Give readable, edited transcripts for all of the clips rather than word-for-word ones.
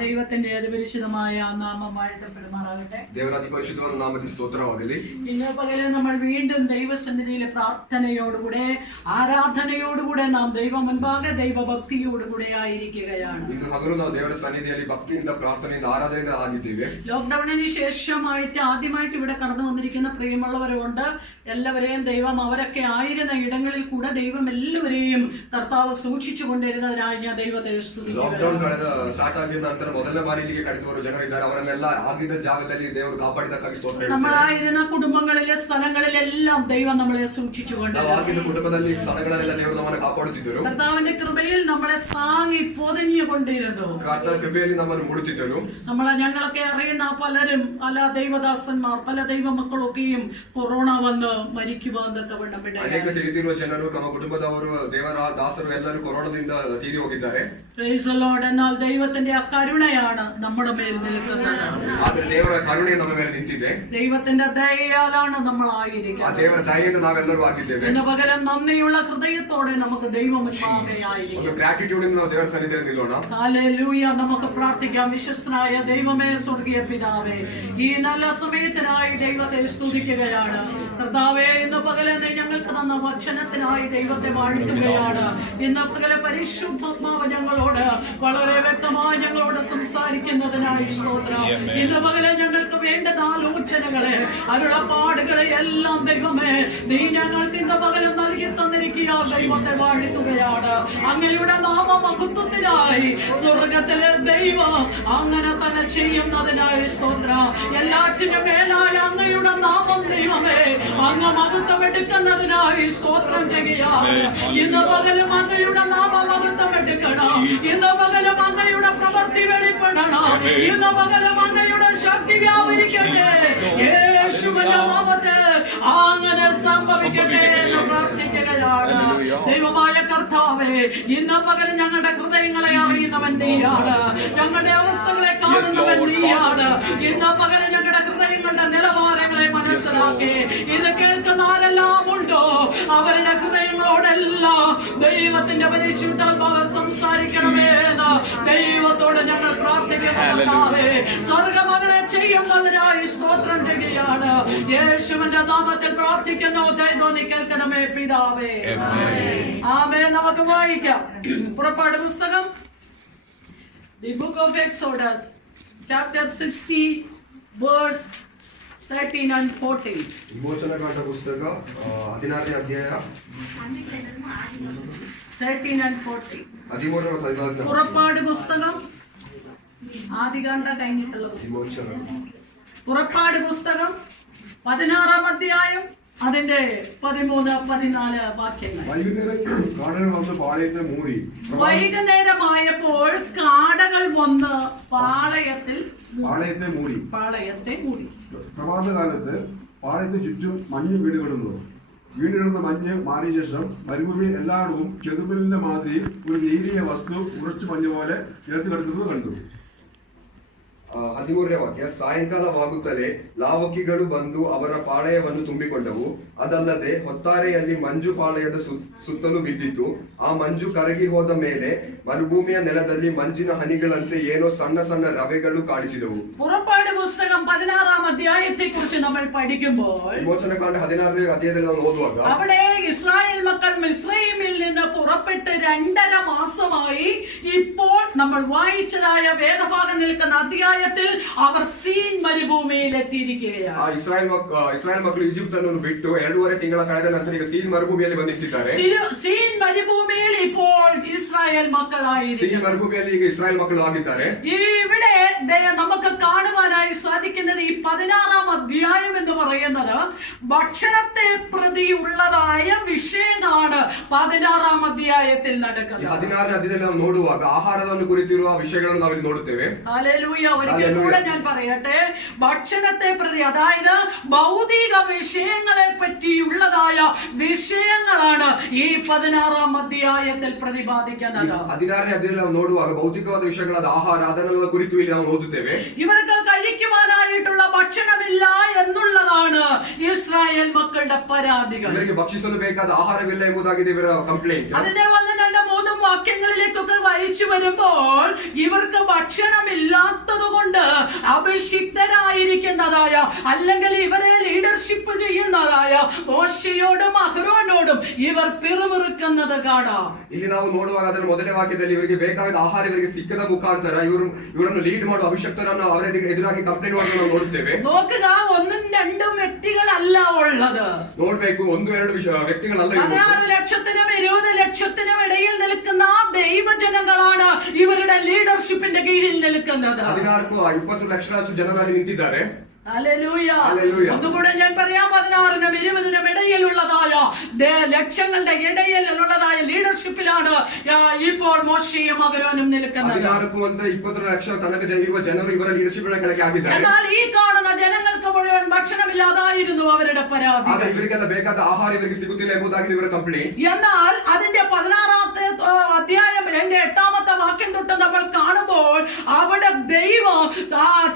ദൈവത്തിന്റെ അതിപരിശുദ്ധമായ നാമം വാഴ്ത്തപ്പെടുമാറാകട്ടെ. ದೇವರ ಅತಿ ಪರಿಶುದ್ಧವಾದ ನಾಮಕ್ಕೆ ಸ್ತೋತ್ರವಾಗಲಿ. ഇന്ന് പകല് നമ്മൾ വീണ്ടും ദൈവസന്നിധിയിലെ പ്രാർത്ഥനയോടുകൂടെ ആരാധനയോടുകൂടെ നാം ദൈവ മുൻപാകെ ദൈവഭക്തിയോടുകൂടെ ആയിരിക്കുകയാണ്. ಇನ್ನು ಹಗಲು ನಾವು ದೇವರ ಸನ್ನಿಧಿಯಲ್ಲಿ ಭಕ್ತಿಯಿಂದ ಪ್ರಾರ್ಥನೆಯಿಂದ ಆರಾಧನೆಯಿಂದ ಆಗಿದ್ದೇವೆ. ലോക്ക്ഡൌണിന് ശേഷമായിട്ട് ആദ്യമായിട്ട് ഇവിടെ കടന്നു വന്നിരിക്കുന്ന പ്രിയമുള്ളവരുണ്ട്. എല്ലാവരെയും ദൈവം അവരൊക്കെ ആയിരുന്ന ഇടങ്ങളിൽ കൂടെ ദൈവം എല്ലാവരെയും കർത്താവ് സൂക്ഷിച്ചു കൊണ്ടിരുന്നതിനായി ഞാൻ ദൈവത്തെ സ്തുതിക്കുന്നു. ಲಾಕ್ಡೌನ್ ಸ್ಟಾರ್ಟ್ ಆಗಿದ ನಂತರ ಮೊದಲನೇ ಬಾರಿ ಇಲ್ಲಿಗೆ ಕರೆದು ಬರುವ ಜನರಿದ್ದಾರೆ. ಅವರನ್ನೆಲ್ಲ ಆಗಿದ್ದ ಜಾಗದಲ್ಲಿ ದೇವರು ಕಾಪಾಡಿದಕ್ಕಾಗಿ ಸ್ತೋತ್ರ ಹೇಳುತ್ತೇವೆ. നമ്മളായിരുന്ന കുടുംബങ്ങളിലെ സ്ഥലങ്ങളിലെല്ലാം ദൈവം നമ്മളെ സൂക്ഷിച്ചുകൊണ്ട് ನಾವು ಆಗಿದ್ದ ಕುಟುಂಬದಲ್ಲಿ ಸ್ಥಳಗಳಲ್ಲೆಲ್ಲ ದೇವರು ನಮ್ಮನ್ನು ಕಾಪಾಡುತ್ತಿದ್ದರು. കർത്താവിന്റെ കൃപയിൽ നമ്മളെ താങ്ങി പൊതിഞ്ഞുകൊണ്ടിരുന്നു. ಕರ್ತನ ಕೃಪೆಯಲ್ಲಿ ನಮ್ಮನ್ನು ಮುಡುತ್ತಿದ್ದರು. ഞങ്ങളൊക്കെ അറിയുന്ന പലരും പല ദൈവദാസന്മാർ പല ദൈവമക്കളൊക്കെയും കൊറോണ വന്ന് മരിക്കുവാന്നൊക്കെ വേണ്ടപ്പെട്ട ಅನೇಕ ತಿಳಿದಿರುವ ಜನರು ನಮ್ಮ ಕುಟುಂಬದವರು ದೇವರ ದಾಸರು ಎಲ್ಲರೂ ಕೊರೋನಾದಿಂದ ತೀರಿ ಹೋಗಿದ್ದಾರೆ. Praise the Lord. എന്നാൽ ദൈവത്തിന്റെ ആ കരുണയാണ് നമ്മുടെ മേൽ നിൽക്കുന്നത്. ಆದರೆ ದೇವರ ಕರುಣೆ ನಮ್ಮ ಮೇಲೆ ನಿಂತಿದೆ. ദൈവത്തിന്റെ ദയയാലാണ് നമ്മൾ ಆ ആയിരിക്കുന്നത്. ದೇವರ ದಯೆಯಿಂದ ನಾವೆಲ್ಲರೂ ಆಗಿದ್ದೇವೆ. ഇന്ന് പകരം നന്ദിയുള്ള ഹൃദയത്തോടെ നമുക്ക് ദൈവം മുൻപാകെയായിരിക്കും. ಒಂದು ಗ್ರಾಟಿಟ್ಯೂಡ್ ಇಂದ ನಾವು ದೇವರ ಸನ್ನಿಧಿಯಲ್ಲಿ ನಿಲ್ಲೋಣ. ഹല്ലേലൂയ. നമുക്ക് പ്രാർത്ഥിക്കാം. വിശ്വസ്തനായ ദൈവമേ, സ്വർഗീയ പിതാവേ, ഈ നല്ല സമയത്തിനായി ദൈവത്തെ സ്തുതിക്കുകയാണ്. കർത്താവേ, ഇന്ന് പകലെ ഞങ്ങൾക്ക് തന്ന വചനത്തിനായി ദൈവത്തെ വാഴ്ത്തുകയാണ്. ഇന്ന് പകലെ പരിശുദ്ധാത്മാവ് ഞങ്ങളോട് വളരെ വ്യക്തമായി ഞങ്ങളോട് സംസാരിക്കുന്നതിനായി സ്തോത്രം. ഇന്ന് പകലെ ഞങ്ങൾക്ക് വേണ്ടുന്ന ആലോചനകളെ അരുളപ്പാടുകളെ എല്ലാം ദൈവമേ നീ ഞങ്ങൾക്ക് ഇന്ന് പകരം നൽകി തന്നിരിക്കുക. ദൈവത്തെ വാഴ്ത്തുകയാണ്. അങ്ങയുടെ നാമമഹത്വത്തിനായി സ്വർഗത്തിലെ ദൈവം അങ്ങനെ തന്നെ ചെയ്യുന്നതിനായി സ്തോത്രം. എല്ലാറ്റിനും മേലായ അങ്ങയുടെ നാമം ദൈവമേ അങ്ങ് മഹത്വമെടുക്കുന്നതിനായി സ്തോത്രം ചെയ്യുകയാണ്. ഇന്ന് പകലും അങ്ങയുടെ നാമമഹത്വമെടുക്കണം. ഇന്ന് പകലും അങ്ങയുടെ പ്രവൃത്തി വെളിപ്പെടണം. ഇന്ന് പകലും അങ്ങയുടെ ശക്തി വ്യാപരിക്കട്ടെ. യേശുവിന്റെ നാമത്തിൽ അങ്ങനെ സംഭവിക്കട്ടെ എന്ന് പ്രാർത്ഥിക്കുകയാണ്. ദൈവമായ കർത്താവേ, ഇന്ന് പകരം ഞങ്ങളുടെ ഹൃദയങ്ങളെ അറിയുന്നവൻ നീയാണ്. ഞങ്ങളുടെ അവസ്ഥകളെ കാണുന്നവൻ നീയാണ്. ഇന്ന് പകരം ഞങ്ങളുടെ ഹൃദയങ്ങളുടെ നിലവാരങ്ങളെ മനസ്സിലാക്കി ഇത് കേൾക്കുന്ന ആരെല്ലാം ഉണ്ടോ അവരുടെ ഹൃദയങ്ങളോടെല്ലാം ദൈവത്തിന്റെ പരിശുദ്ധാത്മാവ് സംസാരിക്കണമേ എന്ന് ദൈവത്തോട് ഞങ്ങൾ പ്രാർത്ഥിക്കുന്നു. സ്വർഗം അങ്ങനെ ചെയ്യുന്നതിനായി സ്തോത്രം ചെയ്യുകയാണ്. യേശുവിന്റെ നാമത്തിൽ പ്രാർത്ഥിക്കുന്നു. ദൈവം കേൾക്കണമേ പിതാവേ. ആമേൻ. നമുക്ക് വായിക്കാം. പുറപ്പാട് പുസ്തകം The book of Exodus, chapter 60, verse 13 and 14. ವಿಮೋಚನಕಾಂಡ ಪುಸ್ತಕ 16ನೇ ಅಧ್ಯಾಯ 13 and 14. 13 ಮತ್ತು 14. പുറപ്പാട് പുസ്തകം ആദികാണ്ഡ കഴിഞ്ഞിട്ടുള്ള പുസ്തകം. ವಿಮೋಚನ പുറപ്പാട് പുസ്തകം 16-ാം അധ്യായം അതിന്റെ 13-14 വാക്യങ്ങൾ. വൈകുന്നേരമായപ്പോൾ കാടകൾ വന്ന് പാളയത്തെ മൂടി. പ്രഭാതകാലത്ത് പാളയത്തിന് ചുറ്റും മഞ്ഞ് വീടുകിടുന്ന മഞ്ഞ് മാറിയ ശേഷം മരുഭൂമി എല്ലായിടവും ചെതുമ്പലിന്റെ മാതിരി ഒരു നേരിയ വസ്തു ഉറച്ചു മഞ്ഞ് പോലെ ചേർത്ത് കിടക്കുന്നത് കണ്ടു. 13ನೇ ವಾಕ್ಯ. ಸಾಯಂಕಾಲವಾಗುತ್ತಲೇ ಲಾವಕ್ಕಿಗಳು ಬಂದು ಅವರ ಪಾಳೆಯವನ್ನು ತುಂಬಿಕೊಂಡವು. ಅದಲ್ಲದೆ ಹೊತ್ತಾರೆಯಲ್ಲಿ ಮಂಜು ಪಾಳೆಯದ ಸುತ್ತಲೂ ಬಿದ್ದಿತ್ತು. ಆ ಮಂಜು ಕರಗಿ ಹೋದ ಮೇಲೆ ಮರುಭೂಮಿಯ ನೆಲದಲ್ಲಿ ಮಂಜಿನ ಹನಿಗಳಂತೆ ಏನೋ ಸಣ್ಣ ಸಣ್ಣ ರವೆಗಳು ಕಾಣಿಸಿದವು. പുറപ്പാട് പുസ്തകം 16-ാം അധ്യായത്തെ കുറിച്ച് നമ്മൾ പഠിക്കുമ്പോൾ ವಿಮೋಚನಕಾಂಡ 16ನೇ ಅಧ್ಯಾಯದಲ್ಲಿ ನಾವು ಓದುವಾಗ അവിടെ ഇസ്രായേൽ മക്കൾ മിസ്രൈമിൽ നിന്ന് പുറപ്പെട്ട് 2.5 മാസമായി ഇപ്പോൾ നമ്മൾ വായിച്ചതായ വേദഭാഗം നിൽക്കുന്ന അധ്യായത്തിൽ അവർ സീൻ മരുഭൂമിയിൽ എത്തിയിരിക്കുകയാണ്. ಇಸ್ರಾಯೇಲ್ ಮಕ್ಕಳು ಈಜಿಪ್ಟ್ ಅನ್ನು ಬಿಟ್ಟು 2.5 ತಿಂಗಳ ಕಳೆದ ನಂತರ ಈಗ ಸೀನ್ ಮರುಭೂಮಿಯಲ್ಲಿ ಬಂದಿರ್ತಿದ್ದಾರೆ. സീൻ മരുഭൂമിയിൽ ഇപ്പോൾ ഇസ്രായേൽ മക്കളായിരിക്കും. ಸೀನ್ ಮರುಭೂಮಿಯಲ್ಲಿ ಈಗ ಇಸ್ರಾಯೇಲ್ ಮಕ್ಕಳು ಆಗಿದ್ದಾರೆ. ഇവിടെ നമുക്ക് കാണുവാനായി സാധിക്കുന്നത് ഈ 16-ാം അധ്യായം എന്ന് പറയുന്നത് ഭക്ഷണത്തെ പ്രതി ഉള്ളതായ വിഷയങ്ങളാണ് 16-ാം അധ്യായത്തിൽ നടക്കുന്നത്. 16ನೇ ಅಧ್ಯಾಯದಲ್ಲಿ ನಾವು ನೋಡುವಾಗ ಆಹಾರವನ್ನು ಕುರಿತಿರುವ ವಿಷಯಗಳನ್ನು ನಾವು ಇಲ್ಲಿ ನೋಡುತ್ತೇವೆ. ഹല്ലേലൂയ. ഒരിക്കൽ കൂടെ ഞാൻ പറയട്ടെ, ഭക്ഷണത്തെ പ്രതി അതായത് ഭൗതിക വിഷയങ്ങളെ പറ്റിയുള്ളതായ വിഷയങ്ങളാണ് ഈ 16-ാം അധ്യായത്തിൽ പ്രതിപാദിക്കുന്നത്. 16ನೇ ಅಧ್ಯಾಯದಲ್ಲಿ ನಾವು ನೋಡುವಾಗ ಭೌತಿಕವಾದ ವಿಷಯಗಳಾದ ಆಹಾರ ಅದನ್ನೆಲ್ಲ ಕುರಿತು ಇಲ್ಲಿ ನಾವು ಓದುತ್ತೇವೆ. ഇവർക്ക് കഴിക്കുവാനായിട്ടുള്ള ഭക്ഷണമില്ല എന്നുള്ളതാണ് ഇസ്രായേൽ മക്കളുടെ പരാതികൾ. ಇವರಿಗೆ ಭಕ್ಷಿಸಲು ಬೇಕಾದ ಆಹಾರವಿಲ್ಲ ಎಂಬುದಾಗಿದೆ ಇವರ ಕಂಪ್ಲೇಂಟ್. അതിനെ വന്ന് 2-3 വാക്യങ്ങളിലേക്കൊക്കെ വായിച്ചു വരുമ്പോൾ ഇവർക്ക് ഭക്ഷണമില്ലാത്തത് കൊണ്ട് അഭിഷിക്തരായിരിക്കുന്നതായ അല്ലെങ്കിൽ ഇവരെ ലീഡർഷിപ്പ് ചെയ്യുന്നതായ മോശയോടും അഹ്റോനോടും ഇവർ പിറുപിറുക്കുന്നത് കാണാം. ಇಲ್ಲಿ ನಾವು ನೋಡುವಾಗ ಅದರ ಮೊದಲನೇ ವಾಕ್ಯದಲ್ಲಿ ಇವರಿಗೆ ಬೇಕಾದ ಆಹಾರ ಇವರಿಗೆ ಸಿಕ್ಕದ ಮುಖಾಂತರ ಇವರನ್ನು ಲೀಡ್ ಮಾಡುವ ಅಭಿಷಕ್ತರನ್ನು ಅವರ ಎದುರಾಗಿ ಕಂಪ್ಲೇಂಟ್ ಮಾಡೋದು ನಾವು ನೋಡುತ್ತೇವೆ. നോക്കുക, ഒന്നും രണ്ടും വ്യക്തികളല്ല ഉള്ളത്. ನೋಡ್ಬೇಕು, ಒಂದು ಎರಡು ವ್ಯಕ್ತಿಗಳಲ್ಲ. 16 ലക്ഷത്തിനും 20 ലക്ഷത്തിനും ഇടയിൽ നിൽക്കുന്ന ദൈവജനങ്ങളാണ് ഇവരുടെ ലീഡർഷിപ്പിന്റെ കീഴിൽ നിൽക്കുന്നത്. 16-20 ലക്ഷದಷ್ಟು ಜನರಲ್ಲಿ ನಿಂತಿದ್ದಾರೆ. ഹല്ലേലൂയ. ഹല്ലേലൂയ. അതുകൂടെ ഞാൻ പറയാം, 16-നും 20-നും ഇടയിലുള്ളതായ ലക്ഷങ്ങളുടെ ഇടയിലുള്ളതായ ലീഡർഷിപ്പിലാണ് ഇപ്പോൾ മോശയും അഹ്റോനും നിൽക്കുന്നത്. 16-20 ലക്ഷ തനಕ ಇರುವ ಜನರು ಇವರ ಲೀಡರ್ಶಿಪ್ ಕೆಳಗೆ ಆಗಿದ್ದಾರೆ. എന്നാൽ ഈ കാണുന്ന ജനങ്ങൾക്ക് മുഴുവൻ ഭക്ഷണമില്ലാതായിരുന്നു അവരുടെ പരാതി. ಇವರಿಗೆಲ್ಲ ಬೇಕಾದ ಆಹಾರ ಇವರಿಗೆ ಸಿಗುತ್ತಿಲ್ಲ ಎಂಬುದಾಗಿ ಇವರ ಕಂಪ್ಲೇಂಟ್. എന്നാൽ അതിന്റെ 16-ാമത്തെ അധ്യായം 8-ാമത്തെ വാക്യം തൊട്ട് നമ്മൾ കാണുമ്പോൾ അവിടെ ദൈവം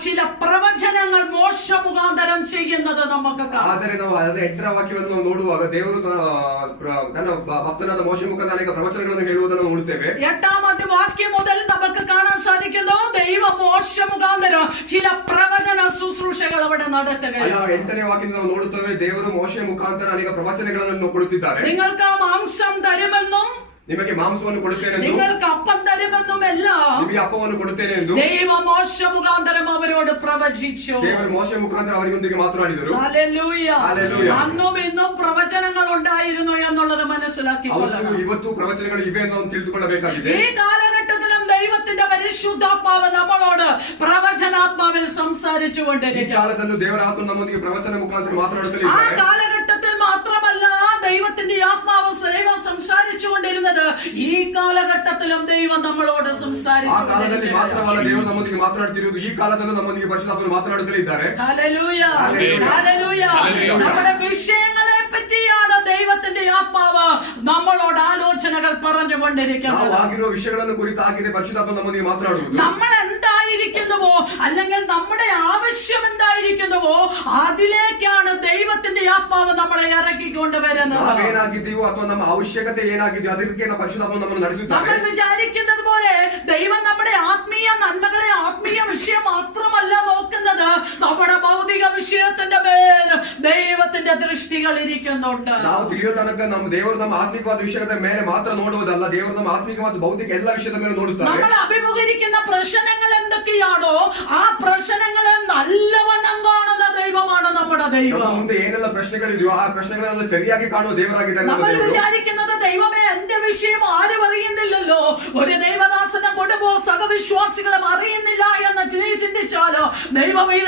ചില പ്രവചനങ്ങൾ മോശ മുഖാന്തരം ചെയ്യുന്നത് നമുക്ക് കാണാം. ಆದರೆ ನಾವು 8ರ ವಾಕ್ಯವನ್ನು ನೋಡುವಾಗ ದೇವರು ತನ್ನ ಭಕ್ತನಾದ ಮೋಶ ಮುಖಾಂತರ ಅನೇಕ ಪ್ರವಚನಗಳನ್ನು ಹೇಳುವುದನ್ನು ನೋಡುತ್ತೇವೆ. 8ാമത്തെ വാക്യം മുതൽ നമുക്ക് കാണാൻ സാധിക്കുന്നു ദൈവ മോശ മുഖാന്തരം ചില പ്രവചന ശുശ്രൂഷകൾ അവിടെ നടത്തുകയാണ്. 8ನೇ ವಾಕ್ಯದಿಂದ ನಾವು ನೋಡುತ್ತೇವೆ ದೇವರು ಮೋಶ ಮುಖಾಂತರ ಅನೇಕ ಪ್ರವಚನಗಳನ್ನು ಕೊಡುತ್ತಿದ್ದಾರೆ. നിങ്ങൾക്ക് മാംസം തരുമെന്നും ನಿಮಗೆ ಮಾಂಸವನ್ನು ಕೊಡುತ್ತೇನೆ ಎಂದು, നിങ്ങൾക്ക് അപ്പം തരുമെന്നുമല്ല ನಿಮಗೆ ಅಪ್ಪವನ್ನು ಕೊಡುತ್ತೇನೆ ಎಂದು ദൈവ മോശ മുഖാന്തരം അവരോട് പ്രവചിച്ചു. ದೇವರು ಮೋಶ ಮುಖಾಂತರ ಅವರಿಗೊಂದಿಗೆ ಮಾತನಾಡಿದರು. ഹല്ലേലൂയ. ഹല്ലേലൂയ. അന്നും ഇന്നും പ്രവചനങ്ങൾ ഉണ്ടായിരുന്നു എന്നുള്ളത് മനസ്സിലാക്കിക്കൊള്ളണം. ಇವತ್ತು ಪ್ರವಚನಗಳು ಇವೆ ಎಂದು ನಾವು ತಿಳಿದುಕೊಳ್ಳಬೇಕಾಗಿದೆ. ഈ കാലഘട്ടത്തിലും ദൈവത്തിന്റെ പരിശുദ്ധാത്മാവ് നമ്മളോട് പ്രവചനാത്മാവിൽ സംസാരിച്ചു ಈ കൊണ്ടിരിക്കുന്നു. ಕಾಲದಲ್ಲೂ ದೇವರ ಆತ್ಮ ನಮ್ಮೊಂದಿಗೆ ಪ್ರವಚನ ಮುಖಾಂತರ ಮಾತನಾಡುತ್ತಲೇ ആ ಇದ್ದಾರೆ. കാലഘട്ടത്തിൽ മാത്രമല്ല ദൈവത്തിന്റെ ആത്മാവ് ദൈവം സംസാരിച്ചു കൊണ്ടിരുന്നത്, ഈ കാലഘട്ടത്തിലും ദൈവം നമ്മളോട് ಆ സംസാരിച്ചു ಕಾಲದಲ್ಲಿ ಮಾತ್ರವಲ್ಲ ದೇವರು ನಮ್ಮೊಂದಿಗೆ ಮಾತನಾಡುತ್ತಿರುವುದು, ಈ ಕಾಲದಲ್ಲೂ ನಮ್ಮೊಂದಿಗೆ ಪರಿಶುದ್ಧಾತ್ಮನು ಮಾತನಾಡುತ್ತಲೇ ಇದ್ದಾರೆ. ഹല്ലേലൂയ. ഹല്ലേലൂയ. ഹല്ലേലൂയ. ഹല്ലേലൂയ. നമ്മുടെ വിഷയങ്ങളെ പറ്റിയാണ് ദൈവത്തിന്റെ ആത്മാവ് നമ്മളോട് ആലോചനകൾ പറഞ്ഞുകൊണ്ടിരിക്കുന്നത്. ನಾವು ಆಗಿರುವ ವಿಷಯಗಳನ್ನು ಕುರಿತಾಗಿದೆ ಪರಿಶುದ್ಧಾತ್ಮ ನಮ್ಮೊಂದಿಗೆ ಮಾತನಾಡುವುದು. നമ്മൾ എന്തായിരിക്കുന്നുവോ അല്ലെങ്കിൽ നമ്മുടെ ആവശ്യം എന്തായിരിക്കുന്നുവോ അതിലേക്കാണ് ദൈവത്തിന്റെ ആത്മാവ് നമ്മളെ ഇറക്കിക്കൊണ്ട് വരുന്നത്. ನಾವೇನಾಗಿದ್ದೀವೋ ಅಥವಾ ನಮ್ಮ ಅವಶ್ಯಕತೆ ಏನಾಗಿದೆಯೋ ಅದಕ್ಕೆ ನಮ್ಮ ಪರಿಶುದ್ಧಾತ್ಮ ನಮ್ಮನ್ನು ನಡೆಸುತ್ತಾರೆ. നമ്മൾ വിചാരിക്കുന്നത് പോലെ ദൈവം നമ്മുടെ ആത്മീയ നന്മകളെ ആത്മീയ വിഷയം മാത്രമല്ല നോക്കുന്നത്, നമ്മുടെ ഭൗതിക വിഷയത്തിന്റെ മേൽ ദൈവത്തിന്റെ ദൃഷ്ടികൾ ഇരിക്കുന്നുണ്ട്. ನಾವು ತಿಳಿಯೋ ತನಕ ನಮ್ಮ ದೇವರು ನಮ್ಮ ಆತ್ಮಿಕವಾದ ವಿಷಯದ ಮೇಲೆ ಮಾತ್ರ ನೋಡುವುದಲ್ಲ, ದೇವರು ನಮ್ಮ ಆತ್ಮಿಕವಾದ ಭೌತಿಕ ಎಲ್ಲಾ ವಿಷಯದ ಮೇಲೆ ನೋಡುತ್ತಾರೆ. നമ്മൾ അഭിമുഖീകരിക്കുന്ന പ്രശ്നങ്ങൾ എന്തൊക്കെയാണോ ആ പ്രശ്നങ്ങളെ നല്ലവണ്ണം കാണുന്ന ദൈവമാണ് നമ്മുടെ ദൈവം. ಮುಂದೆ ಏನೆಲ್ಲ ಪ್ರಶ್ನೆಗಳಿದೆಯೋ ಆ ಪ್ರಶ್ನೆಗಳನ್ನ ಸರಿಯಾಗಿ ಕಾಣುವ ದೇವರಾಗಿದ್ದಾರೆ. നമ്മൾ വിചാരിക്കുന്നത് ദൈവമേ എന്റെ വിഷയം ആരും അറിയുന്നില്ലല്ലോ, ഒരു ദൈവദാസനെ കൊണ്ടുപോ സഹവിശ്വാസികളും അറിയുന്നില്ല എന്ന് ചിന്തിച്ചാലോ, ദൈവമേ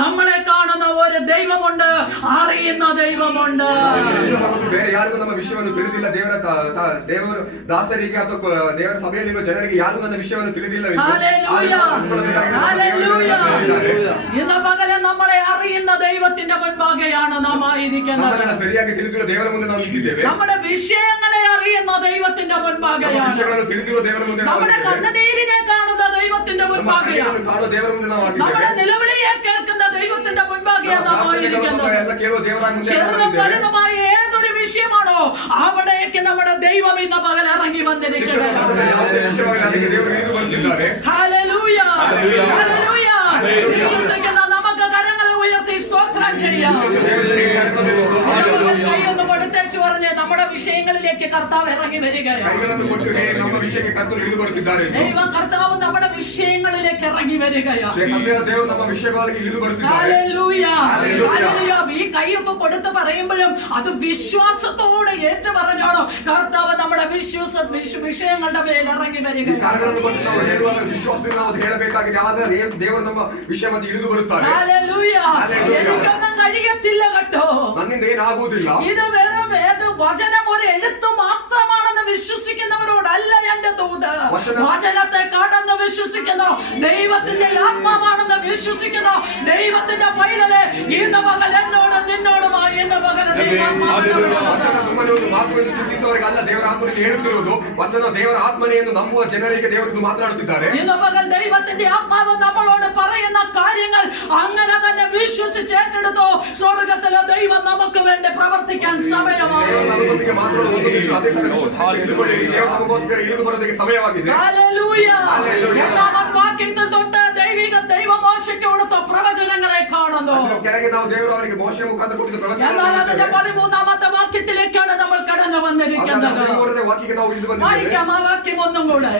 നമ്മളെ കാണുന്ന ഒരു ദൈവമുണ്ട്, അറിയുന്ന ദൈവമുണ്ട്. ಬೇರೆ ಯಾರಿಗೂ ನಮ್ಮ ವಿಷಯವನ್ನು ತಿಳಿದಿಲ್ಲ. ದೇವರ ದಾಸರಿಗೆ ಅಥವಾ ದೇವರ ಸಭೆಯಲ್ಲಿರುವ ಜನರಿಗೆ ಯಾರಿಗೂ ನನ್ನ ವಿಷಯವನ್ನು ತಿಳಿದಿಲ್ಲ. ഇന്ന് പകരം നമ്മളെ അറിയുന്ന ദൈവത്തിന്റെ മുൻപാകെയാണ് നാം ആയിരിക്കുന്നത്. ಸರಿಯಾಗಿ ತಿಳಿದಿರುವ ದೇವರ ಮುಂದೆ ನಾವು ನಿಂತಿದ್ದೇವೆ. നമ്മുടെ വിഷയങ്ങളെ അറിയുന്ന ദൈവത്തിന്റെ മുൻപാകെയാണ്. ವಿಷಯಗಳನ್ನು ತಿಳಿದಿರುವ ದೇವರ ಮುಂದೆ നമ്മുടെ കണ്ണുനീരിനെ കാണുന്ന ദൈവത്തിന്റെ മുൻപാകെയാണ്. ಕಾಣುವ ದೇವರ ಮುಂದೆ ನಾವು നമ്മുടെ ಆಗಿದ್ದೇವೆ. നിലവിളിയെ കേൾക്കുന്ന ദൈവത്തിന്റെ മുൻപാകെയാണ് നാം ആയിരിക്കുന്നത്. ಎಲ್ಲ ಕೇಳುವ ದೇವರ ಮುಂದೆ ചെറുതും വലുതുമായ ഏതൊരു വിഷയമാണോ അവിടേക്ക് നമ്മുടെ ദൈവം ഇന്ന് പകൽ ഇറങ്ങി വന്നിരിക്കുന്നത്. ഹല്ലേലൂയ. ഹല്ലേലൂയ. വിശ്വസിക്കുന്ന നമുക്ക് കരങ്ങൾ ഉയർത്തി സ്തോത്രം ചെയ്യാം. കൈയൊന്ന് കൊടുത്തേച്ച് പറഞ്ഞ് നമ്മുടെ വിഷയങ്ങളിലേക്ക് കർത്താവ് ഇറങ്ങി വരികയാണ്. ദൈവം കർത്താവ് നമ്മുടെ വിഷയങ്ങളിലേക്ക് ഇറങ്ങി വരികയാണ്. ഹല്ലേലൂയ. ഹല്ലേലൂയ. ഈ കൈയൊക്കെ കൊടുത്ത് പറയുമ്പോഴും അത് വിശ്വാസത്തോടെ ഏറ്റു പറഞ്ഞാണോ കർത്താവ് നമ്മുടെ വിഷയങ്ങളുടെ മേൽ ഇറങ്ങി വരികയാണ്. ഹല്ലേലൂയ. എനിക്കൊന്നും കഴിയത്തില്ല കേട്ടോ, ഇത് വെറും വചനം ഒരു എഴുത്ത് മാത്രമാണെന്ന് വിശ്വസിക്കുന്നവരോടല്ല എന്റെ ദൂത്. വചനത്തെ കടന്ന് വിശ്വസിക്കുന്ന ദൈവത്തിന്റെ ആത്മാവാണെന്ന് വിശ്വസിക്കുന്ന ദൈവത്തിന്റെ പൈതലെ ഇന്ന് പകൽ എന്നോടും നിന്നോടുമായി ഇന്ന് പകൽ ಚಿಂತಿಸುವವರಿಗಲ್ಲ ದೇವರ ಆತ್ಮನಲ್ಲಿ ಹೇಳುತ್ತಿರುವುದು ವಚನ ದೇವರ ಆತ್ಮನೇ ಎಂದು ನಂಬುವ ಜನರಿಗೆ ದೇವರು ಮಾತನಾಡುತ್ತಿದ್ದಾರೆ. ഇന്ന് പകൽ ദൈവത്തിന്റെ ആത്മാവ് നമ്മളോട് പറയുന്ന കാര്യങ്ങൾ അങ്ങനെ തന്നെ വിശ്വസിച്ച് ഏറ്റെടുത്തോ. സ്വർഗത്തിലെ ദൈവം നമുക്ക് വേണ്ടി പ്രവർത്തിക്കാൻ സമയമായി. ഹല്ലേലൂയ. രണ്ടാമത്തെ വാക്യത്തിൽ തൊട്ട് ദൈവിക ദൈവ മോശയ്ക്ക് കൊടുത്ത പ്രവചനങ്ങളെ കാണുന്നു. എന്നാൽ അതിന്റെ 13ാമത്തെ വാക്യത്തിലേക്കാണ് നമ്മൾ കടന്നു വന്നിരിക്കുന്നത്. വായിക്കാം ആ വാക്യം ഒന്നും കൂടെ.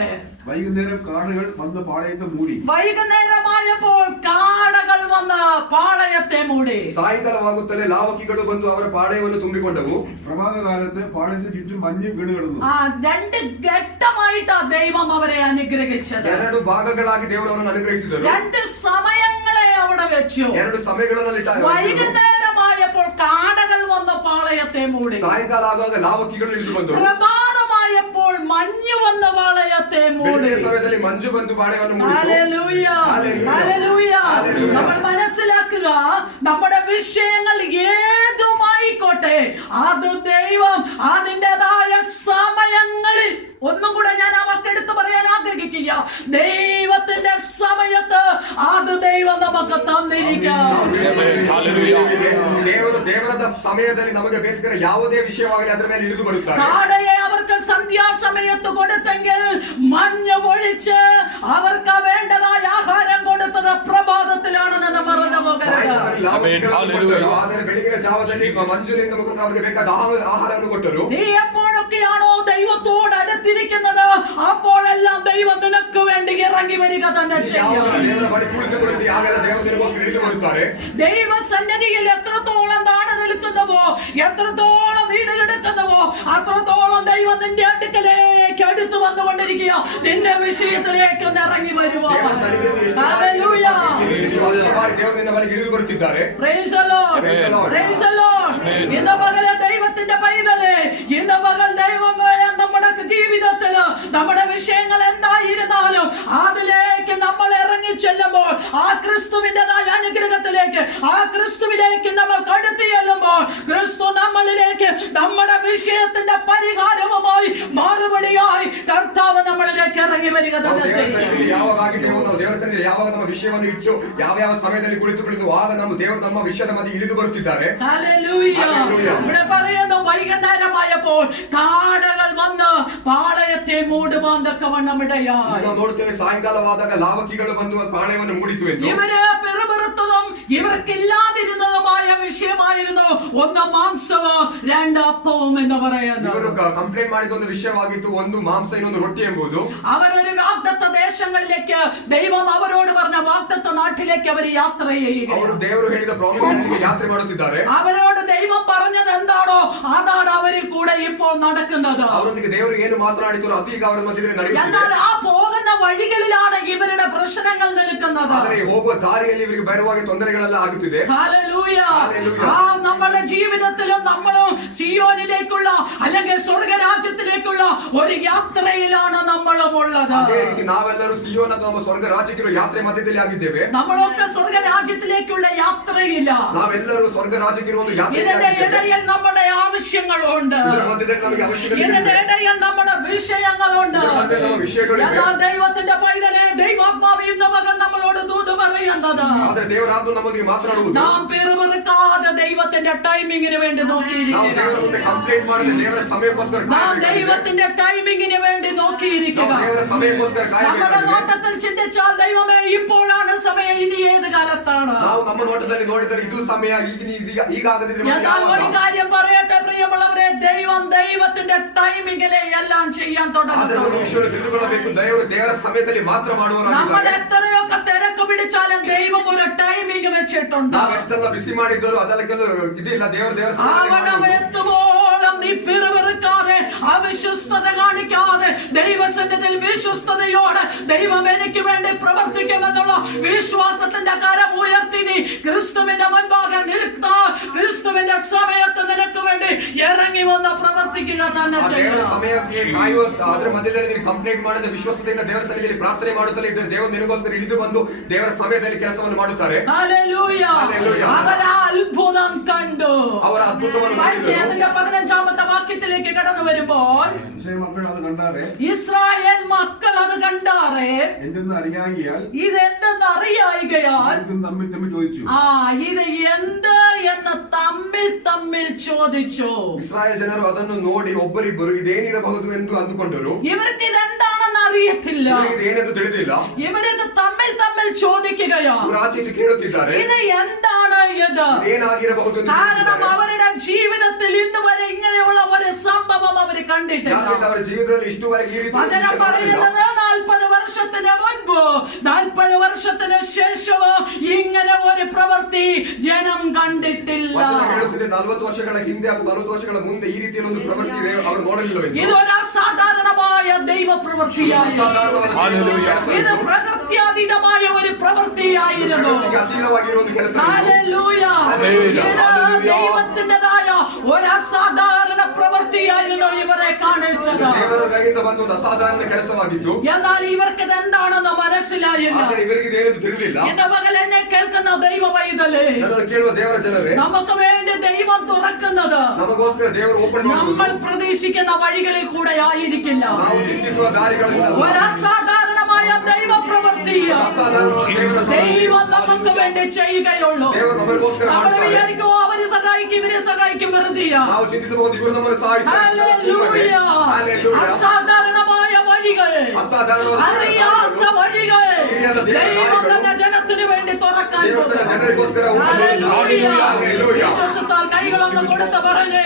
വൈകുന്നേരം കാടുകൾ വന്ന് പാളയത്തെ മൂടി. വൈകുന്നേരമായപ്പോൾ കാടകൾ വന്ന് പാളയത്തെ മൂടി. ಸಾಯಂಕಾಲವಾಗುತ್ತಲೇ ಲಾವಕಿಗಳು ಬಂದು ಅವರ ಪಾಳೆಯವನ್ನು ತುಂಬಿಕೊಂಡವು. പ്രഭാതകാലത്ത് പാളയത്തിന് ചുറ്റും മഞ്ഞ് വീണ് കിടന്നു. രണ്ട് ഘട്ടമായിട്ടാ ദൈവം അവരെ അനുഗ്രഹിച്ചത്. ಎರಡು ಭಾಗಗಳಾಗಿ ದೇವರು ಅವರನ್ನು ಅನುಗ್ರಹಿಸಿದರು. രണ്ട് സമയങ്ങളെ അവിടെ വെച്ചു. ಎರಡು ಸಮಯಗಳಲ್ಲಿ വൈകുന്നേരമായപ്പോൾ കാടകൾ വന്ന് പാളയത്തെ മൂടി. ಸಾಯಂಕಾಲ ಆಗುವಾಗ ಲಾವಕಿಗಳು ಇಳಿದು ಬಂದವು. പ്രഭാതമായപ്പോൾ മഞ്ഞ് വന്ന് പാളയത്തെ മൂടി. സമയದಲ್ಲಿ ಮಂಜು ಬಂದು ಪಾಳೆಯನ್ನು ಮೂಡಿತು. ഹല്ലേലൂയ. ഹല്ലേലൂയ. നമ്മൾ മനസ്സിലാക്കുക, നമ്മുടെ വിഷയങ്ങൾ ഏതുമായിക്കോട്ടെ അത് ദൈവം അതിൻ്റെതായ സമയങ്ങളിൽ, ഒന്നും കൂടെ ഞാൻ ആ വാക്കെടുത്ത് പറയാൻ ആഗ്രഹിക്കുക, ദൈവത്തിന്റെ സമയത്ത് അത് ദൈവം നമുക്ക് തന്നിരിക്കാം. ದೇವರದ ಸಮಯದಲ್ಲಿ ನಮಗೆ ಬೇಕಾದ ಯಾವುದೇ ವಿಷಯವಾಗಲಿ ಅದರ ಮೇಲೆ ಇಳಿದು ಬರುತ್ತಾರೆ. കാടയെ അവർക്ക് സന്ധ്യാസമയത്ത് കൊടുത്തെങ്കിൽ മഞ്ഞ് പൊഴിച്ച് അവർക്ക് വേണ്ടതായ ആഹാരം കൊടുത്തത് പ്രഭാതത്തിലാണെന്ന് മറന്നു പോകരുത്. ಆದರೆ ಬೆಳಗಿನ ಜಾವದಲ್ಲಿ ಮಂಜಿನಿಂದ ಮುಖಾಂತರ ಅವರಿಗೆ ಬೇಕಾದ ಆಹಾರವನ್ನು ಕೊಟ್ಟರು. നീ എപ്പോഴൊക്കെയാണോ ദൈവത്തോട് അടുത്തിരിക്കുന്നത് അപ്പോഴെല്ലാം ദൈവം നിനക്ക് വേണ്ടി ഇറങ്ങി വരിക തന്നെ ചെയ്യും. ദൈവസന്നിധിയിൽ എത്രത്തോളം താണു നിൽക്കുന്നുവോ, എത്രത്തോളം വീടുകെടുക്കുന്നുവോ, അത്രത്തോളം ദൈവം നിന്റെ അടുക്കലേക്ക് അടുത്ത് വന്നുകൊണ്ടിരിക്കുക, നിന്റെ വിഷയത്തിലേക്ക് ഇറങ്ങി വരുവോ. ഇന്ന് പകല് ദൈവത്തിന്റെ പൈതലേ, ഇന്ന് പകൽ ദൈവം നമ്മുടെ ജീവിതത്തില് നമ്മുടെ വിഷയങ്ങൾ എന്തായിരുന്നാലും അതിലേക്ക് നമ്മൾ ഇറങ്ങി ചെല്ലുമ്പോൾ, ആ ക്രിസ്തുവിന്റേതായ അനുഗ്രഹത്തിലേക്ക്, ആ ക്രിസ്തുവിലേക്ക് നമ്മൾ കടത്തി ചെല്ലുമ്പോൾ, ക്രിസ്തു നമ്മളിലേക്ക് നമ്മുടെ വിഷയത്തിന്റെ പരിഹാരവുമായി മറുപടിയായി കർത്താവ് നമ്മളിലേക്ക് ഇറങ്ങി വരിക തന്നെ ചെയ്യും. ಯಾವಾಗ ನಮ್ಮ ವಿಷಯವನ್ನು ಇಟ್ಟು ಯಾವ ಸಮಯದಲ್ಲಿ ಕುಳಿತು ಆಗ ನಮ್ಮ ದೇವರು ನಮ್ಮ ವಿಷಯದ ಮಧ್ಯೆ ಇಳಿದು ಬರುತ್ತಿದ್ದಾರೆ. ഇവിടെ പറയുന്നു, വൈകുന്നേരമായപ്പോൾ കാടകൾ വന്ന് പാളയത്തെ മൂടുവാന്നൊക്കെ വണ്ണമിടയായി. ನೋಡುತ್ತೇವೆ, ಸಾಯಂಕಾಲವಾದಾಗ ಲಾವಕಿಗಳು ಬಂದು ಪಾಳೆಯವನ್ನು ಮೂಡಿತು ಎಂದು. ഇവര് പിറുപിറുത്തതും ഇവർക്കില്ലാതിരുന്നതുമായ വിഷയമായിരുന്നു ഒന്ന് മാംസവും രണ്ട് അപ്പവും എന്ന് പറയുന്നത്. ಇವರು ಕಂಪ್ಲೇಂಟ್ ಮಾಡಿದ ಒಂದು ವಿಷಯವಾಗಿತ್ತು, ಒಂದು ಮಾಂಸ ಇನ್ನೊಂದು ರೊಟ್ಟಿ ಎಂಬುದು. അവരൊരു വാഗ്ദത്ത ദേശങ്ങളിലേക്ക്, ദൈവം അവരോട് പറഞ്ഞ വാഗ്ദത്ത നാട്ടിലേക്ക് അവർ യാത്ര ചെയ്യുക. ಅವರು ದೇವರು ಹೇಳಿದ ಪ್ರಾಮಿಸ್ ಯಾತ್ರೆ ಮಾಡುತ್ತಿದ್ದಾರೆ. അവരോട് ദൈവം പറഞ്ഞത് എന്താണോ അതാണ് അവരിൽ കൂടെ ഇപ്പോൾ നടക്കുന്നത്. ಅವರೊಂದಿಗೆ ದೇವರು ಏನು ಮಾತನಾಡಿದ್ರು ಅದು ಈಗ ಅವರ ಮಧ್ಯದಲ್ಲಿ ನಡೆಯುತ್ತಿದೆ. എന്നാൽ ആ പോകുന്ന വഴികളിലാണ് ഇവരുടെ പ്രശ്നങ്ങൾ നിൽക്കുന്നത്. ಆದರೆ ಹೋಗುವ ದಾರಿಯಲ್ಲಿ ಇವರಿಗೆ ಬರುವಾಗ ತೊಂದರೆಗಳೆಲ್ಲ ಆಗುತ್ತಿದೆ. ഹല്ലേലൂയ. ആ നമ്മുടെ ജീവിതത്തിലും നമ്മളും സിയോനിലേക്കുള്ള അല്ലെങ്കിൽ സ്വർഗരാജ്യത്തിലേക്കുള്ള ഒരു യാത്രയിലാണ് നമ്മളും ഉള്ളത്. ಅದೇ ರೀತಿ ನಾವೆಲ್ಲರೂ ಸಿಯೋನ್ ಅಥವಾ ನಮ್ಮ ಸ್ವರ್ಗ ರಾಜ್ಯಕ್ಕಿರುವ ಯಾತ್ರೆ ಮಧ್ಯದಲ್ಲಿ ಆಗಿದ್ದೇವೆ. നമ്മളൊക്കെ സ്വർഗരാജ്യത്തിലേക്കുള്ള യാത്രയില്ല. ನಾವೆಲ್ಲರೂ ಸ್ವರ್ಗ ರಾಜ್ಯಕ್ಕಿರುವ ಒಂದು ഇതിന്റെ ഇടയിൽ നമ്മുടെ ആവശ്യങ്ങളുണ്ട്. ഇതിന്റെ ഇടയിൽ നമ്മുടെ വിഷയങ്ങളുണ്ട്. എന്നാൽ ദൈവത്തിന്റെ പൈതലേ, ദൈവാത്മാവ് ഇന്ന് പകൽ നമ്മളോട് ദൂത് പറയുന്നത്, നാം പിറുപിറുക്കാതെ ദൈവത്തിന്റെ ടൈമിങ്ങിന് വേണ്ടി നോക്കിയിരിക്കുക. നാം ദൈവത്തിന്റെ ടൈമിങ്ങിന് വേണ്ടി നോക്കിയിരിക്കുക. നമ്മുടെ നോട്ടത്തിൽ ചിന്തിച്ചാൽ ദൈവമേ ഇപ്പോഴാണ് സമയം, ഇനി ഏത് കാലത്താണ്? എന്നാൽ ഒരു കാര്യം പറയട്ടെ പ്രിയമുള്ളവരെ, ദൈവം ദൈവത്തിന്റെ ടൈമിങ്ങിലെ എല്ലാം ചെയ്യാൻ തുടങ്ങുന്നു. നമ്മൾ എത്രയൊക്കെ തിരക്ക് പിടിച്ചാലും ദൈവം ഒരു ടൈമിംഗ് വെച്ചിട്ടുണ്ട്. എത്തുമ്പോഴും നീ പിറുപിറുക്കാതെ, അവിശ്വസ്തത കാണിക്കാതെ, ദൈവസന്നിധിയിൽ വിശ്വസ്തയോടെ ദൈവം എനിക്ക് വേണ്ടി പ്രവർത്തിക്കുമെന്നുള്ള വിശ്വാസത്തിന്റെ കരം ഉയർത്തി നീ ക്രിസ്തുവിന്റെ മുൻപാകെ നിൽക്കുന്ന, ക്രിസ്തുവിന്റെ സമയത്ത് നിനക്ക് വേണ്ടി ഇറങ്ങി വന്ന് പ്രവർത്തിക്കുക തന്നെ ದೇವರ ചെയ്യണം. ಸಮಯಕ್ಕೆ ಕಾಯುವ ಅದರ ಮಧ್ಯದಲ್ಲಿ ನೀನು ಕಂಪ್ಲೇಂಟ್ ಮಾಡದೆ ವಿಶ್ವಾಸದಿಂದ ದೇವರ ಸನ್ನಿಧಿಯಲ್ಲಿ ಪ್ರಾರ್ಥನೆ ಮಾಡುತ್ತಲೇ ಇದ್ದರೆ ದೇವರು ನಿನಗೋಸ್ಕರ ಇಳಿದು ಬಂದು ದೇವರ ಸಮಯದಲ್ಲಿ ಕೆಲಸವನ್ನು ಮಾಡುತ್ತಾರೆ. ഹല്ലേലൂയ. അവർ ആ അത്ഭുതം കണ്ടു. ಅವರ ಅದ್ಭುತವನ್ನು ನೋಡಿದರು. 15ാമത്തെ വാക്യത്തിലേക്ക് കടന്നു വരുമ്പോൾ ഇസ്രായേൽ മക്കൾ അത് കണ്ടാറേ, ഇസ്രായേൽ മക്കൾ അത് കണ്ടാറേ, എന്തെന്ന് അറിയാകിയാൽ ഇതെന്തെന്ന് അറിയായികയാൽ തമ്മിൽ തമ്മിൽ ചോദിച്ചു. ഇത് എന്ത് എന്ന് തമ്മിൽ ചോദിച്ചു. ಇಸ್ರಾಯೇಲ್ ಜನರು ಅದನ್ನು ನೋಡಿ ಒಬ್ಬರಿಬ್ಬರು ಇದೇನಿರಬಹುದು ಎಂದು ಅಂದುಕೊಂಡರು. ഇവർക്ക് ഇതെന്താണെന്ന് അറിയത്തില്ല. ಇವರಿಗೆ ಏನೆಂದು ತಿಳಿದಿಲ್ಲ. ഇവരിത് തമ്മിൽ ചോദിക്കുകയാണ്. ಇವರು ಆಚೆ ಈಚೆ ಕೇಳುತ್ತಿದ್ದಾರೆ, ഇത് എന്താണ് ഇത്? ಇದೇನಾಗಿರಬಹುದು ಎಂದು കാരണം ತಿಳಿದಿದ್ದಾರೆ. അവരുടെ ജീവിതത്തിൽ ഇന്ന് വരെ ഇങ്ങനെയുള്ള ഒരു സംഭവം അവർ കണ്ടിട്ടില്ല. ಯಾಕಂದ್ರೆ ಅವರ ಜೀವಿತದಲ್ಲಿ ಇಷ್ಟುವರೆಗೆ ಈ ರೀತಿ വചനം പറയുന്നത് 40 വർഷത്തിന് മുൻപ് 40 വർഷത്തിന് ശേഷവും ഇങ്ങനെ ഒരു പ്രവൃത്തി ജനം കണ്ടിട്ടില്ല. ವಚನ ಹೇಳುತ್ತಿದೆ 40 ವರ್ಷಗಳ ಹಿಂದೆ ಅಥವಾ 40 ವರ್ಷಗಳ ಮುಂದೆ ಈ ರೀತಿಯ ಒಂದು ಪ್ರವೃತ್ತಿ ಇದೆ ಅವರು ನೋಡಲಿಲ್ಲವೆಂದು. ഇതൊരു അസാധാരണമായ ദൈവ പ്രവൃത്തിയായിരുന്നു. ഇത് പ്രകൃത്യാതീതമായ ഒരു പ്രവൃത്തിയായിരുന്നു. ಅಧೀನವಾಗಿರುವ ಒಂದು ಕೆಲಸ. ഹല്ലേലൂയ. ഇത് ദൈവത്തിൻ്റെതായ ഒരു അസാധാരണ പ്രവൃത്തിയായിരുന്നു ഇവരെ കാണിച്ചത്. ದೇವರ ಕೈಯಿಂದ ಬಂದ ಒಂದು ಅಸಾಧಾರಣ ಕೆಲಸವಾಗಿತ್ತು. എന്നാൽ ഇവർക്ക് ഇതെന്താണെന്ന് മനസ്സിലായില്ല. ಆದರೆ ಇವರಿಗೆ ಇದೇನೆಂದು ತಿಳಿದಿಲ್ಲ. എന്റെ മകൾ എന്നെ കേൾക്കുന്ന ദൈവ പൈതലേ, ನನ್ನನ್ನು ಕೇಳುವ ದೇವರ ಜನರೇ, നമുക്ക് വേണ്ടി ദൈവം തുറക്കുന്നത് ನಮಗೋಸ್ಕರ ದೇವರು ಓಪನ್ നമ്മൾ ಮಾಡುವುದು പ്രതീക്ഷിക്കുന്ന വഴികളിൽ കൂടെ ആയിരിക്കില്ല. ನಾವು ಚಿಂತಿಸುವ ದಾರಿಗಳಿಂದ ഒരു അസാധാരണമായ ദൈവ പ്രവൃത്തി ദൈവം നമുക്ക് വേണ്ടി ചെയ്യുകയുള്ളൂ. ದೇವರು ನಮಗೋಸ್ಕರ നമ്മൾ ಮಾಡ್ತಾರೆ. വിചാരിക്കുമോ അവര് സഹായിക്കും ഇവരെ സഹായിക്കും വെറുതെ. ನಾವು ಚಿಂತಿಸಬಹುದು ಇವರು ನಮ್ಮನ್ನು ಸಹಾಯಿಸುತ್ತಾರೆ. അസാധാരണമായ വഴികൾ, അറിയാത്ത വഴികൾ ദൈവം തന്റെ ജനത്തിന് വേണ്ടി തുറക്കാൻ ಜನರಿಗೋಸ್ಕರ വിശ്വാസത്താൽ കൈകളൊന്ന് കൊടുത്ത് പറഞ്ഞ്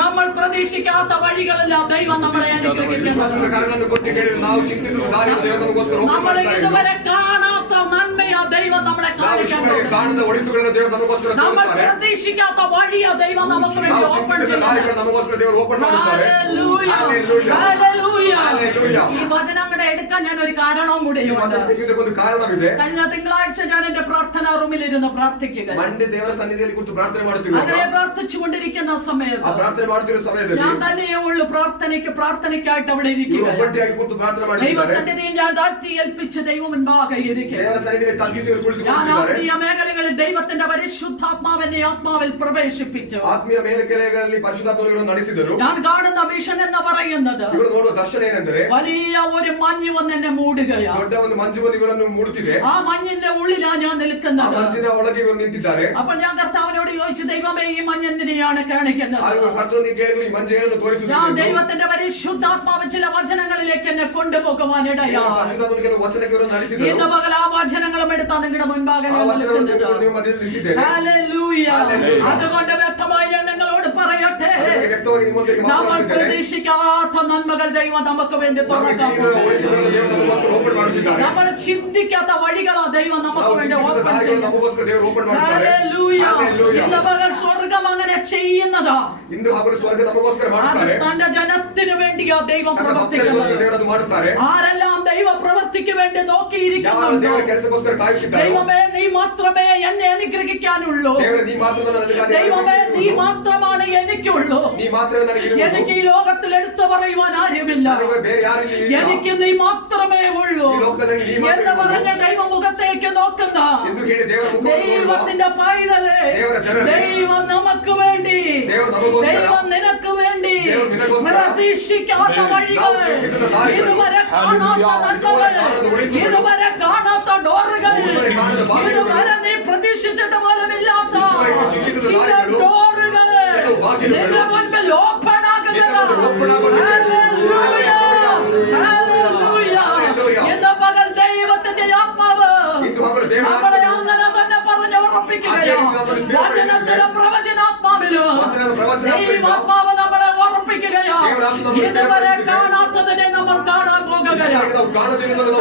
നമ്മൾ പ്രതീക്ഷിക്കാത്ത വഴികളെല്ലാം ദൈവം നമ്മളെ അനുഗ്രഹിക്കുന്നു. ಕರಗಳನ್ನು ಕೊಟ್ಟು ಕೇಳಿದ್ರೆ ನಾವು ಚಿಂತಿಸುವ ದಾರಿಯನ್ನು ದೇವರು ನಮಗೋಸ್ಕರ നമ്മൾ ഇതുവരെ കാണാത്ത നന്മയാ ദൈവം നമ്മളെ കാണിക്കാൻ ಕಾಣದ ಒಳಿತುಗಳನ್ನು ದೇವರು ನಮಗೋಸ್ಕರ നമ്മൾ ತೋರುತ್ತಾರೆ. പ്രതീക്ഷിക്കാത്ത വഴിയാ ദൈവം നമുക്ക് വേണ്ടി ನಾವು ഓപ്പൺ ಚಿಂತಿಸಿದ ದಾರಿಗಳನ್ನು ನಮಗೋಸ್ಕರ ದೇವರು ಓಪನ್ ಮಾಡುತ್ತಾರೆ. ഈ വചനങ്ങളുടെ എടുക്കാൻ ഞാൻ ഒരു കാരണവും കൂടെയുണ്ട്. ಒಂದು ಕಾರಣವಿದೆ. കഴിഞ്ഞ തിങ്കളാഴ്ച ഞാൻ എന്റെ പ്രാർത്ഥനാ റൂമിൽ ഇരുന്ന് പ്രാർത്ഥിക്കുക. ಮಂಡೆ ದೇವರ ಸನ್ನಿಧಿಯಲ್ಲಿ ಕೂತು ಪ್ರಾರ್ಥನೆ ಮಾಡುತ್ತಿರುವಾಗ അങ്ങനെ പ്രാർത്ഥിച്ചുകൊണ്ടിരിക്കുന്ന ಆ സമയത്ത് ಪ್ರಾರ್ಥನೆ ಮಾಡುತ್ತಿರುವ ಸಮಯದಲ್ಲಿ ഞാൻ തന്നെയേ ഉള്ളൂ പ്രാർത്ഥനയ്ക്കായിട്ട് അവിടെ ഇരിക്കുക. ಒಬ್ಬಂಟಿಯಾಗಿ ಕೂತು ಪ್ರಾರ್ಥನೆ ദൈവ ಮಾಡುತ್ತಿದ್ದಾರೆ. സന്നിധിയിൽ ഞാൻ താഴ്ത്തി ഏൽപ്പിച്ച് ദൈവം മുൻപാകെ ഇരിക്കുക. ದೇವರ ಸನ್ನಿಧಿಯಲ್ಲಿ ತಗ್ಗಿಸಿ ഞാൻ ಕುಳಿತುಕೊಂಡಿದ್ದಾರೆ. ആത്മീയ മേഖലകളിൽ ദൈവത്തിന്റെ പരിശുദ്ധാത്മാവിനെ ആത്മാവിൽ പ്രവേശിപ്പിച്ചു. ಆತ್ಮೀಯ ಮೇಲುಕೆರೆಗಳಲ್ಲಿ ಪರಿಶುದ್ಧಾತ್ಮರು ನಡೆಸಿದರು. ഞാൻ കാണുന്ന വിഷൻ എന്ന് പറയുന്നത് ಇವರು ನೋಡುವ ದರ್ಶನ ಏನೆಂದರೆ വലിയ ഒരു മഞ്ഞ് വന്ന് എന്നെ മൂടുകയാണ്. ದೊಡ್ಡ ಒಂದು ಮಂಜು ಒಂದು ಇವರನ್ನು ಮೂಡುತ್ತಿದೆ. ആ മഞ്ഞിന്റെ ഉള്ളിലാണ് ഞാൻ ಆ നിൽക്കുന്നത്. ಮಂಜಿನ ಒಳಗೆ ಇವರು ನಿಂತಿದ್ದಾರೆ. അപ്പൊ ഞാൻ കർത്താവിനോട് ചോദിച്ചു, ദൈവമേ ഈ മഞ്ഞ് എന്തിനെയാണ് കാണിക്കുന്നത്? ಕರ್ತನಿಗೆ ಕೇಳಿದ್ರು ಈ ಮಂಜು ಏನನ್ನು ഞാൻ ತೋರಿಸುತ್ತಿದೆ. ദൈവത്തിന്റെ പരിശുദ്ധാത്മാവ് ചില വചനങ്ങളിലേക്ക് എന്നെ കൊണ്ടുപോകുവാൻ ഇടയായി. ಪರಿಶುದ್ಧಾತ್ಮನಿಗೆ ಕೆಲವು ವಚನಕ್ಕೆ ಇವರನ್ನು ನಡೆಸಿದರು. ഇന്ന് പകൽ ആ വചനങ്ങളും എടുത്താൽ നിങ്ങളുടെ മുൻപാകെ ಆ ഞാൻ ವಚನವನ್ನು നിൽക്കുന്നത്. ತೆಗೆದುಕೊಂಡು ನಿಮ್ಮ ಮಧ್ಯದಲ್ಲಿ ನಿಂತಿದ್ದೇನೆ. ഹല്ലേലൂയ. ഹല്ലേലൂയ. അതുകൊണ്ട് വ്യക്തമായി ഞാൻ നിങ്ങളോട് പറയട്ടെ, ಅದಕ್ಕೆ ವ್ಯಕ್ತವಾಗಿ ನಿಮ್ಮೊಂದಿಗೆ നമ്മൾ ಮಾತನಾಡುತ್ತಿದ್ದೇನೆ. പ്രതീക്ഷിക്കാത്ത നന്മകൾ ദൈവം നമുക്ക് വേണ്ടി ನಮ್ಮ തുറക്കാൻ ಜೀವಿತದ ಒಳಿತುಗಳನ್ನು ದೇವರು ನಮಗೋಸ್ಕರ ಓಪನ್ ಮಾಡುತ್ತಿದ್ದಾರೆ. നമ്മൾ ചിന്തിക്കാത്ത വഴികളാ ദൈവം നമുക്ക് ನಾವು വേണ്ടി ಚಿಂತಿಸಿದ ഓപ്പൺ ದಾರಿಗಳನ್ನು ചെയ്യുന്നത്. ನಮಗೋಸ್ಕರ ದೇವರು ಓಪನ್ ಮಾಡುತ್ತಾರೆ. ഹല്ലേലൂയ. ഹല്ലേലൂയ. ഇന്ന് പകൽ സ്വർഗം അങ്ങനെ ചെയ്യുന്നതാ. ಇಂದು ಅವರು ಸ್ವರ್ಗ ನಮಗೋಸ್ಕರ അത് ಮಾಡುತ್ತಾರೆ. തന്റെ ജനത്തിന് വേണ്ടിയാ ദൈവം ತನ್ನ ಭಕ್ತರಿಗೋಸ್ಕರ പ്രവർത്തിക്കുന്നത്. ದೇವರು ಅದು ಮಾಡುತ್ತಾರೆ. ആരെല്ലാം ദൈവ പ്രവൃത്തിക്ക് വേണ്ടി ಯಾರು നോക്കിയിരിക്കുന്നുണ്ടോ, ದೇವರ ಕೆಲಸಕ್ಕೋಸ್ಕರ ಕಾಯುತ್ತಿದ್ದಾರೆ. ദൈവമേ നീ മാത്രമേ എന്നെ അനുഗ്രഹിക്കാനുള്ളൂ. ದೇವರೇ നീ ಮಾತ್ರ ನನಗೆ ദൈവമേ നീ മാത്രമാണ് എനിക്കുള്ളൂ. ನೀ ಮಾತ್ರ ನನಗೆ ಇರುವುದು. എനിക്ക് ഈ ലോകത്തിൽ എടുത്തു പറയുവാൻ ആരുമില്ല. ನನಗೆ ಬೇರೆ ಯಾರು ಇಲ್ಲ. എനിക്ക് നീ മാത്രമേ ഉള്ളൂ ഈ ലോകത്തിൽ നീ മാത്രമേ എന്ന് ഉള്ളൂ. പറഞ്ഞ ദൈവമുഖത്തേക്ക് നോക്കുന്ന ಎಂದು ಹೇಳಿ ದೇವರ ಮುಖವನ್ನು ನೋಡುವ ദൈവത്തിന്റെ പൈതലേ, ದೇವರ ಜನರೇ, ദൈവം നമുക്ക് വേണ്ടി, ದೇವರು ನಮಗೋಸ್ಕರ, ദൈവം നിനക്ക് വേണ്ടി ದೇವರು ನಿನಗೋಸ್ಕರ പ്രതീക്ഷിക്കാത്ത വഴികൾ, ನಾವು ಚಿಂತಿಸಿದ ದಾರಿಗಳು, ഇതുവരെ കാണാത്ത നന്മകൾ, ഇതുവരെ കാണാത്ത ഡോറുകൾ, ഇതുവരെ നീ പ്രതീക്ഷിച്ചിട്ട് പോലുമില്ലാത്ത ചില ഡോറുകൾ നിന്റെ മുൻപിൽ ഓപ്പൺ എന്ന പകൽ ദൈവത്തിന്റെ ആത്മാവ് നമ്മളെ അങ്ങനെ തന്നെ പറഞ്ഞ് ഉറപ്പിക്കുകയാണ്. വചനത്തിലും പ്രവചനാത്മാവിലും ദൈവാത്മാവ് നമ്മളെ ഉറപ്പിക്കുകയാണ്. ഇതുവരെ കാണാത്തതിനെ നമ്മൾ കാണാൻ പോകുകയാണ്.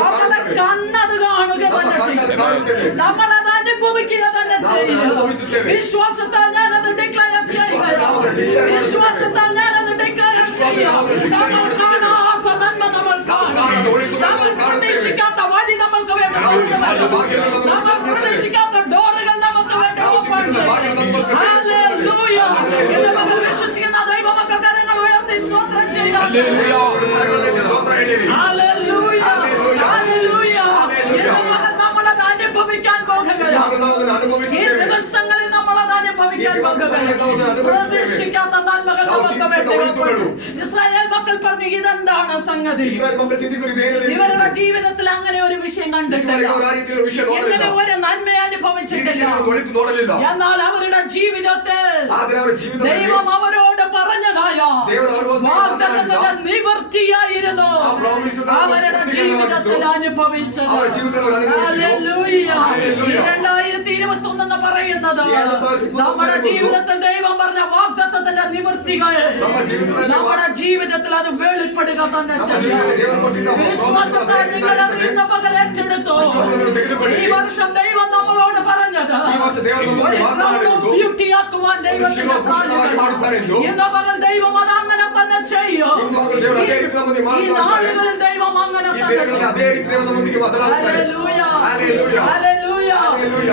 നമ്മളെ കണ്ണത് കാണുക തന്നെ ചെയ്യും. നമ്മളത് അനുഭവിക്കുക തന്നെ ചെയ്യും. വിശ്വാസത്താൽ ഞാനത് ഡിക്ലെയർ ചെയ്യുകയാണ്. വിശ്വാസത്താൽ ഞാനത് ഡിക്ലെയർ ചെയ്യാം. നമ്മൾ കാണാത്ത നന്മ നമ്മൾ കാണും. നമ്മൾ പ്രതീക്ഷിക്കാത്ത വഴി നമ്മൾക്ക് വേണ്ടി തുറന്നുവരും. നമ്മൾ പ്രതീക്ഷിക്കാത്ത ഡോറുകൾ നമുക്ക് വേണ്ടി ഓപ്പൺ ചെയ്യും. ഹല്ലേലൂയ. എന്ന് നമ്മൾ വിശ്വസിക്കുന്ന Hallelujah. Hallelujah. Hallelujah. ഇന്ന് മകൻ നമ്മളത് അനുഭവിക്കാൻ പോകുകയാണ്. ഈ ദിവസങ്ങളിൽ നമ്മളത് അനുഭവിക്കാൻ പോകുകയാണ്. പ്രതീക്ഷിക്കാത്ത നന്മകൾ നമുക്ക് വേണ്ടി വെളിപ്പെടും. ഇസ്രായേൽ മക്കൾ പറഞ്ഞു, ഇതെന്താണ് സംഗതി? ഇവരുടെ ജീവിതത്തിൽ അങ്ങനെ ഒരു വിഷയം കണ്ടിട്ടില്ല, ഇങ്ങനെ ഒരു നന്മ അനുഭവിച്ചിട്ടില്ല. എന്നാൽ അവരുടെ ജീവിതത്തിൽ ദൈവം അവരോട് പറഞ്ഞതായ വാഗ്ദത്തത്തിന്റെ നിവൃത്തിയായിരുന്നു അവരുടെ ജീവിതത്തിൽ അനുഭവിച്ചത്. ഹല്ലേലൂയ. 2021 എന്ന് പറയുന്നത് നമ്മുടെ ജീവിതത്തിൽ ദൈവം പറഞ്ഞ വാഗ്ദത്തത്തിന്റെ നിവൃത്തികൾ നമ്മുടെ ജീവിതത്തിൽ അത് വെളിപ്പെടുക തന്നെ ചെയ്യും. വിശ്വാസത്താൽ നിങ്ങൾ അത് ഇന്ന് പകൽ ഏറ്റെടുത്തു. ഈ വർഷം ദൈവം നമ്മളോട് പറഞ്ഞത് ബ്യൂട്ടിയാക്കുവാൻ ദൈവത്തിന്റെ കാര്യങ്ങൾ. ഇന്ന് പകൽ ദൈവം അത് അങ്ങനെ തന്നെ ചെയ്യും. ഈ നാളുകളിൽ ദൈവം അങ്ങനെ തന്നെ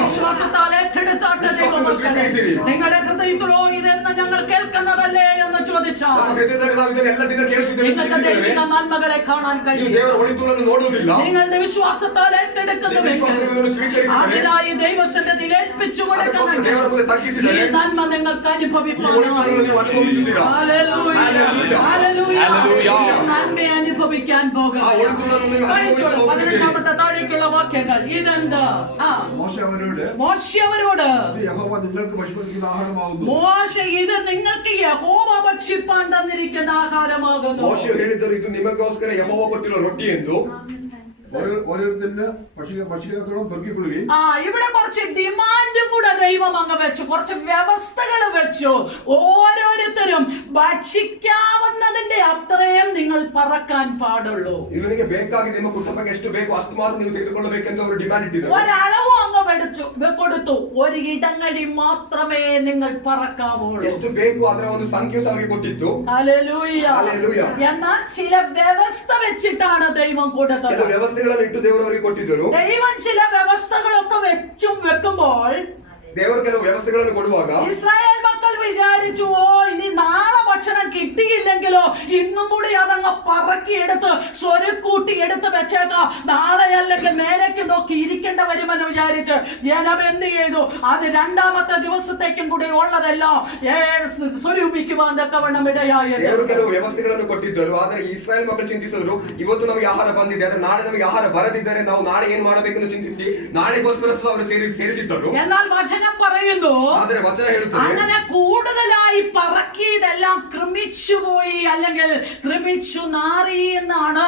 വിശ്വാസത്താൽ ഏറ്റെടുത്താട്ടെ ദൈവമക്കളെ. നിങ്ങളുടെ ഹൃദയത്തിലോ ഇതെന്ന് ഞങ്ങൾ കേൾക്കുന്നതല്ലേ എന്ന് ചോദിച്ചാൽ നിങ്ങൾക്ക് ദൈവിക നന്മകളെ കാണാൻ കഴിയും. നിങ്ങളുടെ വിശ്വാസത്താൽ ഏറ്റെടുക്കുന്നുവെങ്കിൽ അതിനായി ദൈവസന്നിധിയിൽ ഏൽപ്പിച്ചു കൊടുക്കുന്നെങ്കിൽ ഈ നന്മ നിങ്ങൾക്ക് അനുഭവിക്കാനായി നന്മ അനുഭവിക്കാൻ പോകുക. 15 താഴേക്കുള്ള വാക്യങ്ങൾ ഇതെന്ത്? മോശെ അവരോട് യഹോവ നിങ്ങൾക്ക് ഭക്ഷിക്കുന്ന ആഹാരമാകുന്നു. മോശെ ഇത് നിങ്ങൾക്ക് യഹോവ ഭക്ഷിപ്പാൻ തന്നിരിക്കുന്ന ആഹാരമാകുന്നു. ಮೋಶೆ ಹೇಳಿದರು, ಇದು ನಿಮಗೋಸ್ಕರ ಯೆಹೋವ ಕೊಟ್ಟಿರುವ ರೊಟ್ಟಿ ಎಂದು. ഓരോരുത്തരുടെ ഭക്ഷിക്കത്തോളം പെറുക്കിക്കൊള്ളുകയും. ഇവിടെ കുറച്ച് ഡിമാൻഡും കൂടെ ദൈവം അങ്ങ് വെച്ചു, കുറച്ച് വ്യവസ്ഥകൾ വെച്ചു. ഓരോരുത്തരും ഭക്ഷിക്കാവുന്നതിന്റെ അത്രയും നിങ്ങൾ പറക്കാൻ പാടുള്ളൂ. ಇವನಿಗೆ ಬೇಕಾಗಿ ನಿಮ್ಮ ಕುಟುಂಬಕ್ಕೆ ಎಷ್ಟು ಬೇಕು ಅಷ್ಟು ಮಾತ್ರ ನೀವು ತೆಗೆದುಕೊಳ್ಳಬೇಕೆಂದು ಅವರು ಡಿಮಾಂಡ್ ಇಟ್ಟಿದ್ದಾರೆ. ഒരളവും അങ്ങ് കൊടുത്തു. ഒരു ഇടങ്ങഴി മാത്രമേ നിങ്ങൾ പറക്കാവുള്ളൂ. ಎಷ್ಟು ಬೇಕು ಅದರ ಒಂದು ಸಂಖ್ಯೆ ಅವರಿಗೆ ಕೊಟ್ಟಿತ್ತು. ഹല്ലേലൂയ. ഹല്ലേലൂയ. എന്നാൽ ചില വ്യവസ്ഥ വെച്ചിട്ടാണ് ദൈവം കൊടുത്തത്. ವ್ಯವಸ್ಥೆಗಳನ್ನು ಇಟ್ಟು ದೇವರು ಅವರಿಗೆ ಕೊಟ್ಟಿದ್ದರು. ദൈവം ചില വ്യവസ്ഥകളൊക്കെ വെക്കുമ്പോൾ ದೇವರು ಕೆಲವು ವ್ಯವಸ್ಥೆಗಳನ್ನು ಕೊಡುವಾಗ ഇസ്രായേൽ മക്കൾ വിചാരിച്ചു, ഇനി നാളെ ഭക്ഷണം കിട്ടിയില്ലെങ്കിലോ ഇന്നും കൂടി അതങ്ങ് പറക്കിയെടുത്ത് സ്വരുക്കൂട്ടി എടുത്ത് വെച്ചേക്കാം, നാളെ അല്ലെങ്കിൽ മേലേക്ക് നോക്കി ഇരിക്കേണ്ട വരുമെന്ന് വിചാരിച്ച് ജനം എന്ത് ചെയ്തു? അത് രണ്ടാമത്തെ ദിവസത്തേക്കും കൂടി ഉള്ളതെല്ലാം സ്വരൂപിക്കുവാൻ തക്കവണ്ണം ഇടയായത്. ದೇವರು ಕೆಲವು ವ್ಯವಸ್ಥೆಗಳನ್ನು ಕೊಟ್ಟಿದ್ದರು. ಆದರೆ ಇಸ್ರಾಯೇಲ್ ಮಕ್ಕಳು ಚಿಂತಿಸಿದರು, ಇವತ್ತು ನಮಗೆ ಆಹಾರ ಬಂದಿದೆ, ಆದರೆ ನಾಳೆ ನಮಗೆ ಆಹಾರ ಬರದಿದ್ದರೆ ನಾವು ನಾಳೆ ಏನ್ ಮಾಡಬೇಕೆಂದು ಚಿಂತಿಸಿ ನಾಳೆಗೋಸ್ಕರ ಅವರು ಸೇರಿಸಿಟ್ಟರು. എന്നാൽ വചനം പറയുന്നു, ಆದರೆ ವಚನ ಹೇಳುತ್ತದೆ, അങ്ങനെ കൂടുതലായി പറക്കിയതെല്ലാം ക്രമിച്ചുപോയി അല്ലെങ്കിൽ ക്രമിച്ചു നാറി എന്നാണ്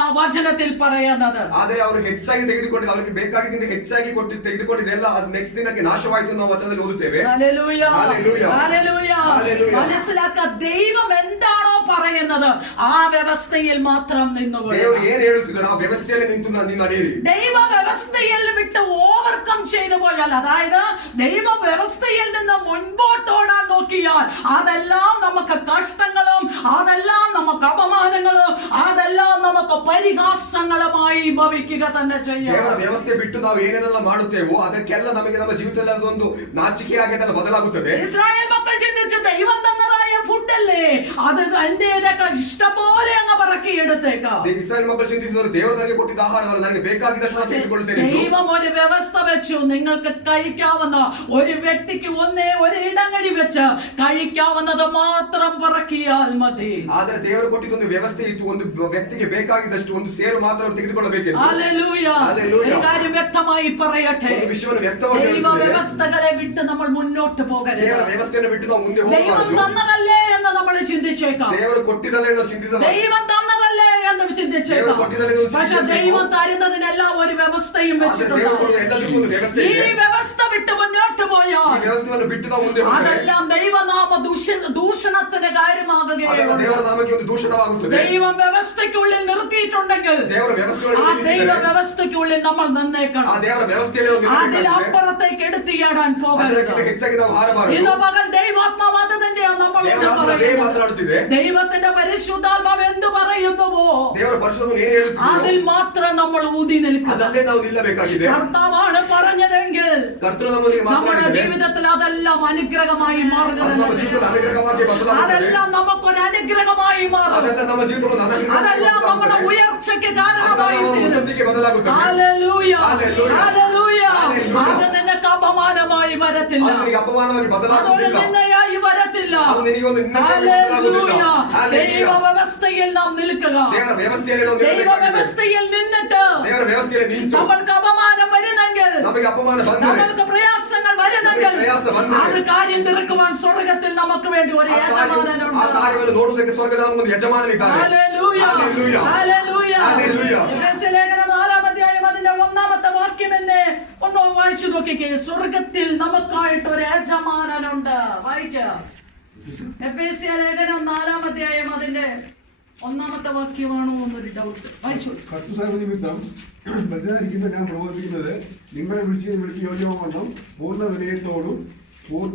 ആ വചനത്തിൽ പറയുന്നത്. ಆದರೆ ಅವರು ಹೆಚ್ಚಾಗಿ ತೆಗೆದುಕೊಂಡು ಅವರಿಗೆ ಬೇಕಾಗಿದ್ದ ಹೆಚ್ಚಾಗಿ ತೆಗೆದುಕೊಂಡಿದ್ದೆಲ್ಲ ಅದು ನೆಕ್ಸ್ಟ್ ದಿನಕ್ಕೆ ನಾಶವಾಯಿತು ನಾವು ವಚನದಲ್ಲಿ ಓದುತ್ತೇವೆ. ഹല്ലേലൂയ. ഹല്ലേലൂയ. ഹല്ലേലൂയ. മനസ്സിലാക്കുക, ദൈവം എന്താണോ പറയുന്നത് ആ വ്യവസ്ഥയിൽ മാത്രം നിന്നുകൊള്ളുക. ದೇವರು ಏನು ಹೇಳುತ್ತಿದ್ದಾರೆ ಆ ವ್ಯವಸ್ಥೆಯಲ್ಲಿ ನಿಂತು ನೀವು ನಡೆಯಿರಿ. ദൈവ വ്യവസ്ഥയിൽ വിട്ട് ഓവർകം ചെയ്തു പോയാൽ, അതായത് ദൈവ വ്യവസ്ഥയിൽ നിന്ന് മുൻപോട്ടോടാൻ നോക്കിയാൽ അതെല്ലാം നമുക്ക് കഷ്ടങ്ങളും അതെല്ലാം നമുക്ക് അപമാനങ്ങളും അതെല്ലാം നമുക്ക് പരിഹാസങ്ങളുമായി ഭവിക്കുക തന്നെ ചെയ്യും. ದೇವರ ವ್ಯವಸ್ಥೆ ಬಿಟ್ಟು ನಾವು ಏನೇನೆಲ್ಲ ಮಾಡುತ್ತೇವೋ ಅದಕ್ಕೆಲ್ಲ ನಮಗೆ ನಮ್ಮ ಜೀವಿತದಲ್ಲಿ ಅದೊಂದು ನಾಚಿಕೆಯಾಗಿ ಅದೆಲ್ಲ ಬದಲಾಗುತ್ತದೆ. ഇസ്രായേൽ മക്കൾ ചിന്തിച്ച് ദൈവം തന്നതായ ഫുഡല്ലേ അത് എന്റേതൊക്കെ ഇഷ്ടംപോലെ അങ്ങ് പറക്കി എടുത്തേക്കാം. ಇಸ್ರಾಯೇಲ್ ಮಕ್ಕಳು ಚಿಂತಿಸಿದರು, ದೇವರು ನನಗೆ ಕೊಟ್ಟಿದ್ದ ಆಹಾರವನ್ನು ನನಗೆ ಬೇಕಾಗಿದ್ದಷ್ಟು ನಾನು ತೆಗೆದುಕೊಳ್ಳುತ್ತೇನೆ. ദൈവം ഒരു വ്യവസ്ഥ വെച്ചു, നിങ്ങൾക്ക് കഴിക്കാവുന്ന ഒരു വ്യക്തിക്ക് ഒരു ഇടങ്ങഴി വെച്ച് കഴിക്കാവുന്നത് മാത്രം പറക്കിയാൽ മതി. ಆದರೆ ದೇವರು ಕೊಟ್ಟಿದ್ದೊಂದು ವ್ಯವಸ್ಥೆ ಇತ್ತು, ಒಂದು ವ್ಯಕ್ತಿಗೆ ಬೇಕಾಗಿದ್ದಷ್ಟು ಒಂದು ಸೇರು ಮಾತ್ರ ಅವರು ತೆಗೆದುಕೊಳ್ಳಬೇಕೆಂದು. ഹല്ലേലൂയ. ഈ കാര്യം വ്യക്തമായി പറയട്ടെ, ಒಂದು ವಿಷಯವನ್ನು ವ್ಯಕ್ತವಾಗಿ ദൈവ ಹೇಳುತ್ತದೆ. വ്യവസ്ഥകളെ വിട്ട് നമ്മൾ മുന്നോട്ട് പോകരുത്. ದೇವರ ವ್ಯವಸ್ಥೆಯನ್ನು ಬಿಟ್ಟು ನಾವು ಮುಂದೆ ദൈവം ಹೋಗಬಾರದು. തന്നതല്ലേ എന്ന് നമ്മൾ ചിന്തിച്ചേക്കാം. ದೇವರು ಕೊಟ್ಟಿದ್ದಲ್ಲೇ ನಾವು ಚಿಂತಿಸಬಾರದು. ദൈവം തന്നതല്ലേ എന്ന് ചിന്തിച്ചേക്കാം. പക്ഷെ ദൈവം തരുന്നതിനെല്ലാം ഒരു വ്യവസ്ഥയും വെച്ചിട്ടുണ്ട്. ഈ വ്യവസ്ഥ വിട്ട് മുന്നോട്ട് പോയാൽ അതെല്ലാം ദൈവനാമ ദൂഷണത്തിന് കാര്യമാകുകയാണ്. ദൈവം വ്യവസ്ഥയ്ക്കുള്ളിൽ നിർത്തിയിട്ടുണ്ടെങ്കിൽ ആ ദൈവ വ്യവസ്ഥയ്ക്കുള്ളിൽ നമ്മൾ നിന്നേക്കണം. അതിലപ്പുറത്തേക്ക് എടുത്തിയാടാൻ പോകരുത്. ഇന്ന് പകൽ ദൈവാത്മാവാദ തന്നെയാണ് നമ്മൾ പറയുന്നത്. ദൈവത്തിന്റെ പരിശുദ്ധാത്മാവ് എന്ത് പറയുന്നുവോ ದೇವರ ಪರಿಶುದ್ಧವನ್ನು ಏನು ಹೇಳುತ್ತಿದೆಯೋ അതിൽ മാത്രം നമ്മൾ ഊതി നിൽക്കുക. ಅದಲ್ಲೇ ನಾವು ನಿಲ್ಲಬೇಕಾಗಿದೆ. കർത്താവാണ് പറഞ്ഞതെങ്കിൽ ಕರ್ತನು ನಮ್ಮೊಂದಿಗೆ നമ്മുടെ ಮಾತನಾಡಿದರೆ ജീവിതത്തിൽ അതെല്ലാം അനുഗ്രഹമായി ಅದು ನಮ್ಮ ಜೀವಿತದ ಅನುಗ್ರಹವಾಗಿ ಬದಲಾಗುತ್ತದೆ. അതെല്ലാം നമുക്കൊരു അനുഗ്രഹമായി മാറും. ಅದೆಲ್ಲ ನಮ್ಮ ಜೀವಿತವನ್ನು അതെല്ലാം നമ്മുടെ ഉയർച്ചയ്ക്ക് കാരണമായി തീരും. ಉನ್ನತಿಗೆ ಬದಲಾಗುತ್ತದೆ. ഹല്ലേലൂയ, ഹല്ലേലൂയ, ഹല്ലേലൂയ. ഹല്ലേലൂയ. അത് നിനക്ക് അപമാനമായി വരത്തില്ല. ಅದು ನಿನಗೆ ಅಪಮಾನವಾಗಿ അതൊരു ಬದಲಾಗುವುದಿಲ್ಲ. നിന്ദയായി വരത്തില്ല. ಅದು ನಿನಗೆ ಒಂದು ನಿಂದೆಯಾಗಿ ಬದಲಾಗುವುದಿಲ್ಲ. ഹല്ലേലൂയ. ദൈവ വ്യവസ്ഥയിൽ നാം നിൽക്കുക. ದೇವರ ವ್ಯವಸ್ಥೆಯಲ್ಲಿ ನಾವು ദൈവ ನಿಲ್ಲಬೇಕಾಗಿದೆ. വ്യവസ്ഥയിൽ നിന്നിട്ട് ದೇವರ ವ್ಯವಸ್ಥೆಯಲ್ಲಿ ನಿಂತು നമ്മൾക്ക് അപമാനം വരുന്നെങ്കിൽ, ನಮಗೆ ಅಪಮಾನ ಬಂದರೆ നമ്മൾക്ക് പ്രയാസങ്ങൾ വരുന്നെങ്കിൽ, പ്രയാസം വന്നാൽ അത് കാര്യം തീർക്കുവാൻ സ്വർഗത്തിൽ നമുക്ക് വേണ്ടി ഒരു ಆ യജമാനനുണ്ട്. ಕಾರ್ಯವನ್ನು ನೋಡುವುದಕ್ಕೆ ಸ್ವರ್ಗದ ಒಂದು ಯಜಮಾನನಿದ್ದಾನೆ. ഹല്ലേലൂയ, ഹല്ലേലൂയ, ഹല്ലേലൂയ. ഹല്ലേലൂയ. എഫെസ്യ ലേഖനം 4-ാം അധ്യായം അതിന്റെ 1-ാമത്തെ വാക്യം എന്നെ ഒന്ന് വായിച്ചു നോക്കിക്കേ. സ്വർഗത്തിൽ നമുക്കായിട്ട് ഒരു യജമാനനുണ്ട്. വായിക്കാം. എഫെസ്യ ലേഖനം 4-ാം അധ്യായം അതിന്റെ 1-ാമത്തെ വാക്യമാണോ എന്നൊരു ഡൗട്ട്. വായിച്ചു. കർത്തൃസേവ നിമിത്തം ബദ്ധരായിരിക്കുന്ന ഞാൻ പ്രബോധിപ്പിക്കുന്നത് നിങ്ങളെ വിളിച്ച് യോഗ്യമാവണ്ണം പൂർണ്ണ വിനയത്തോടും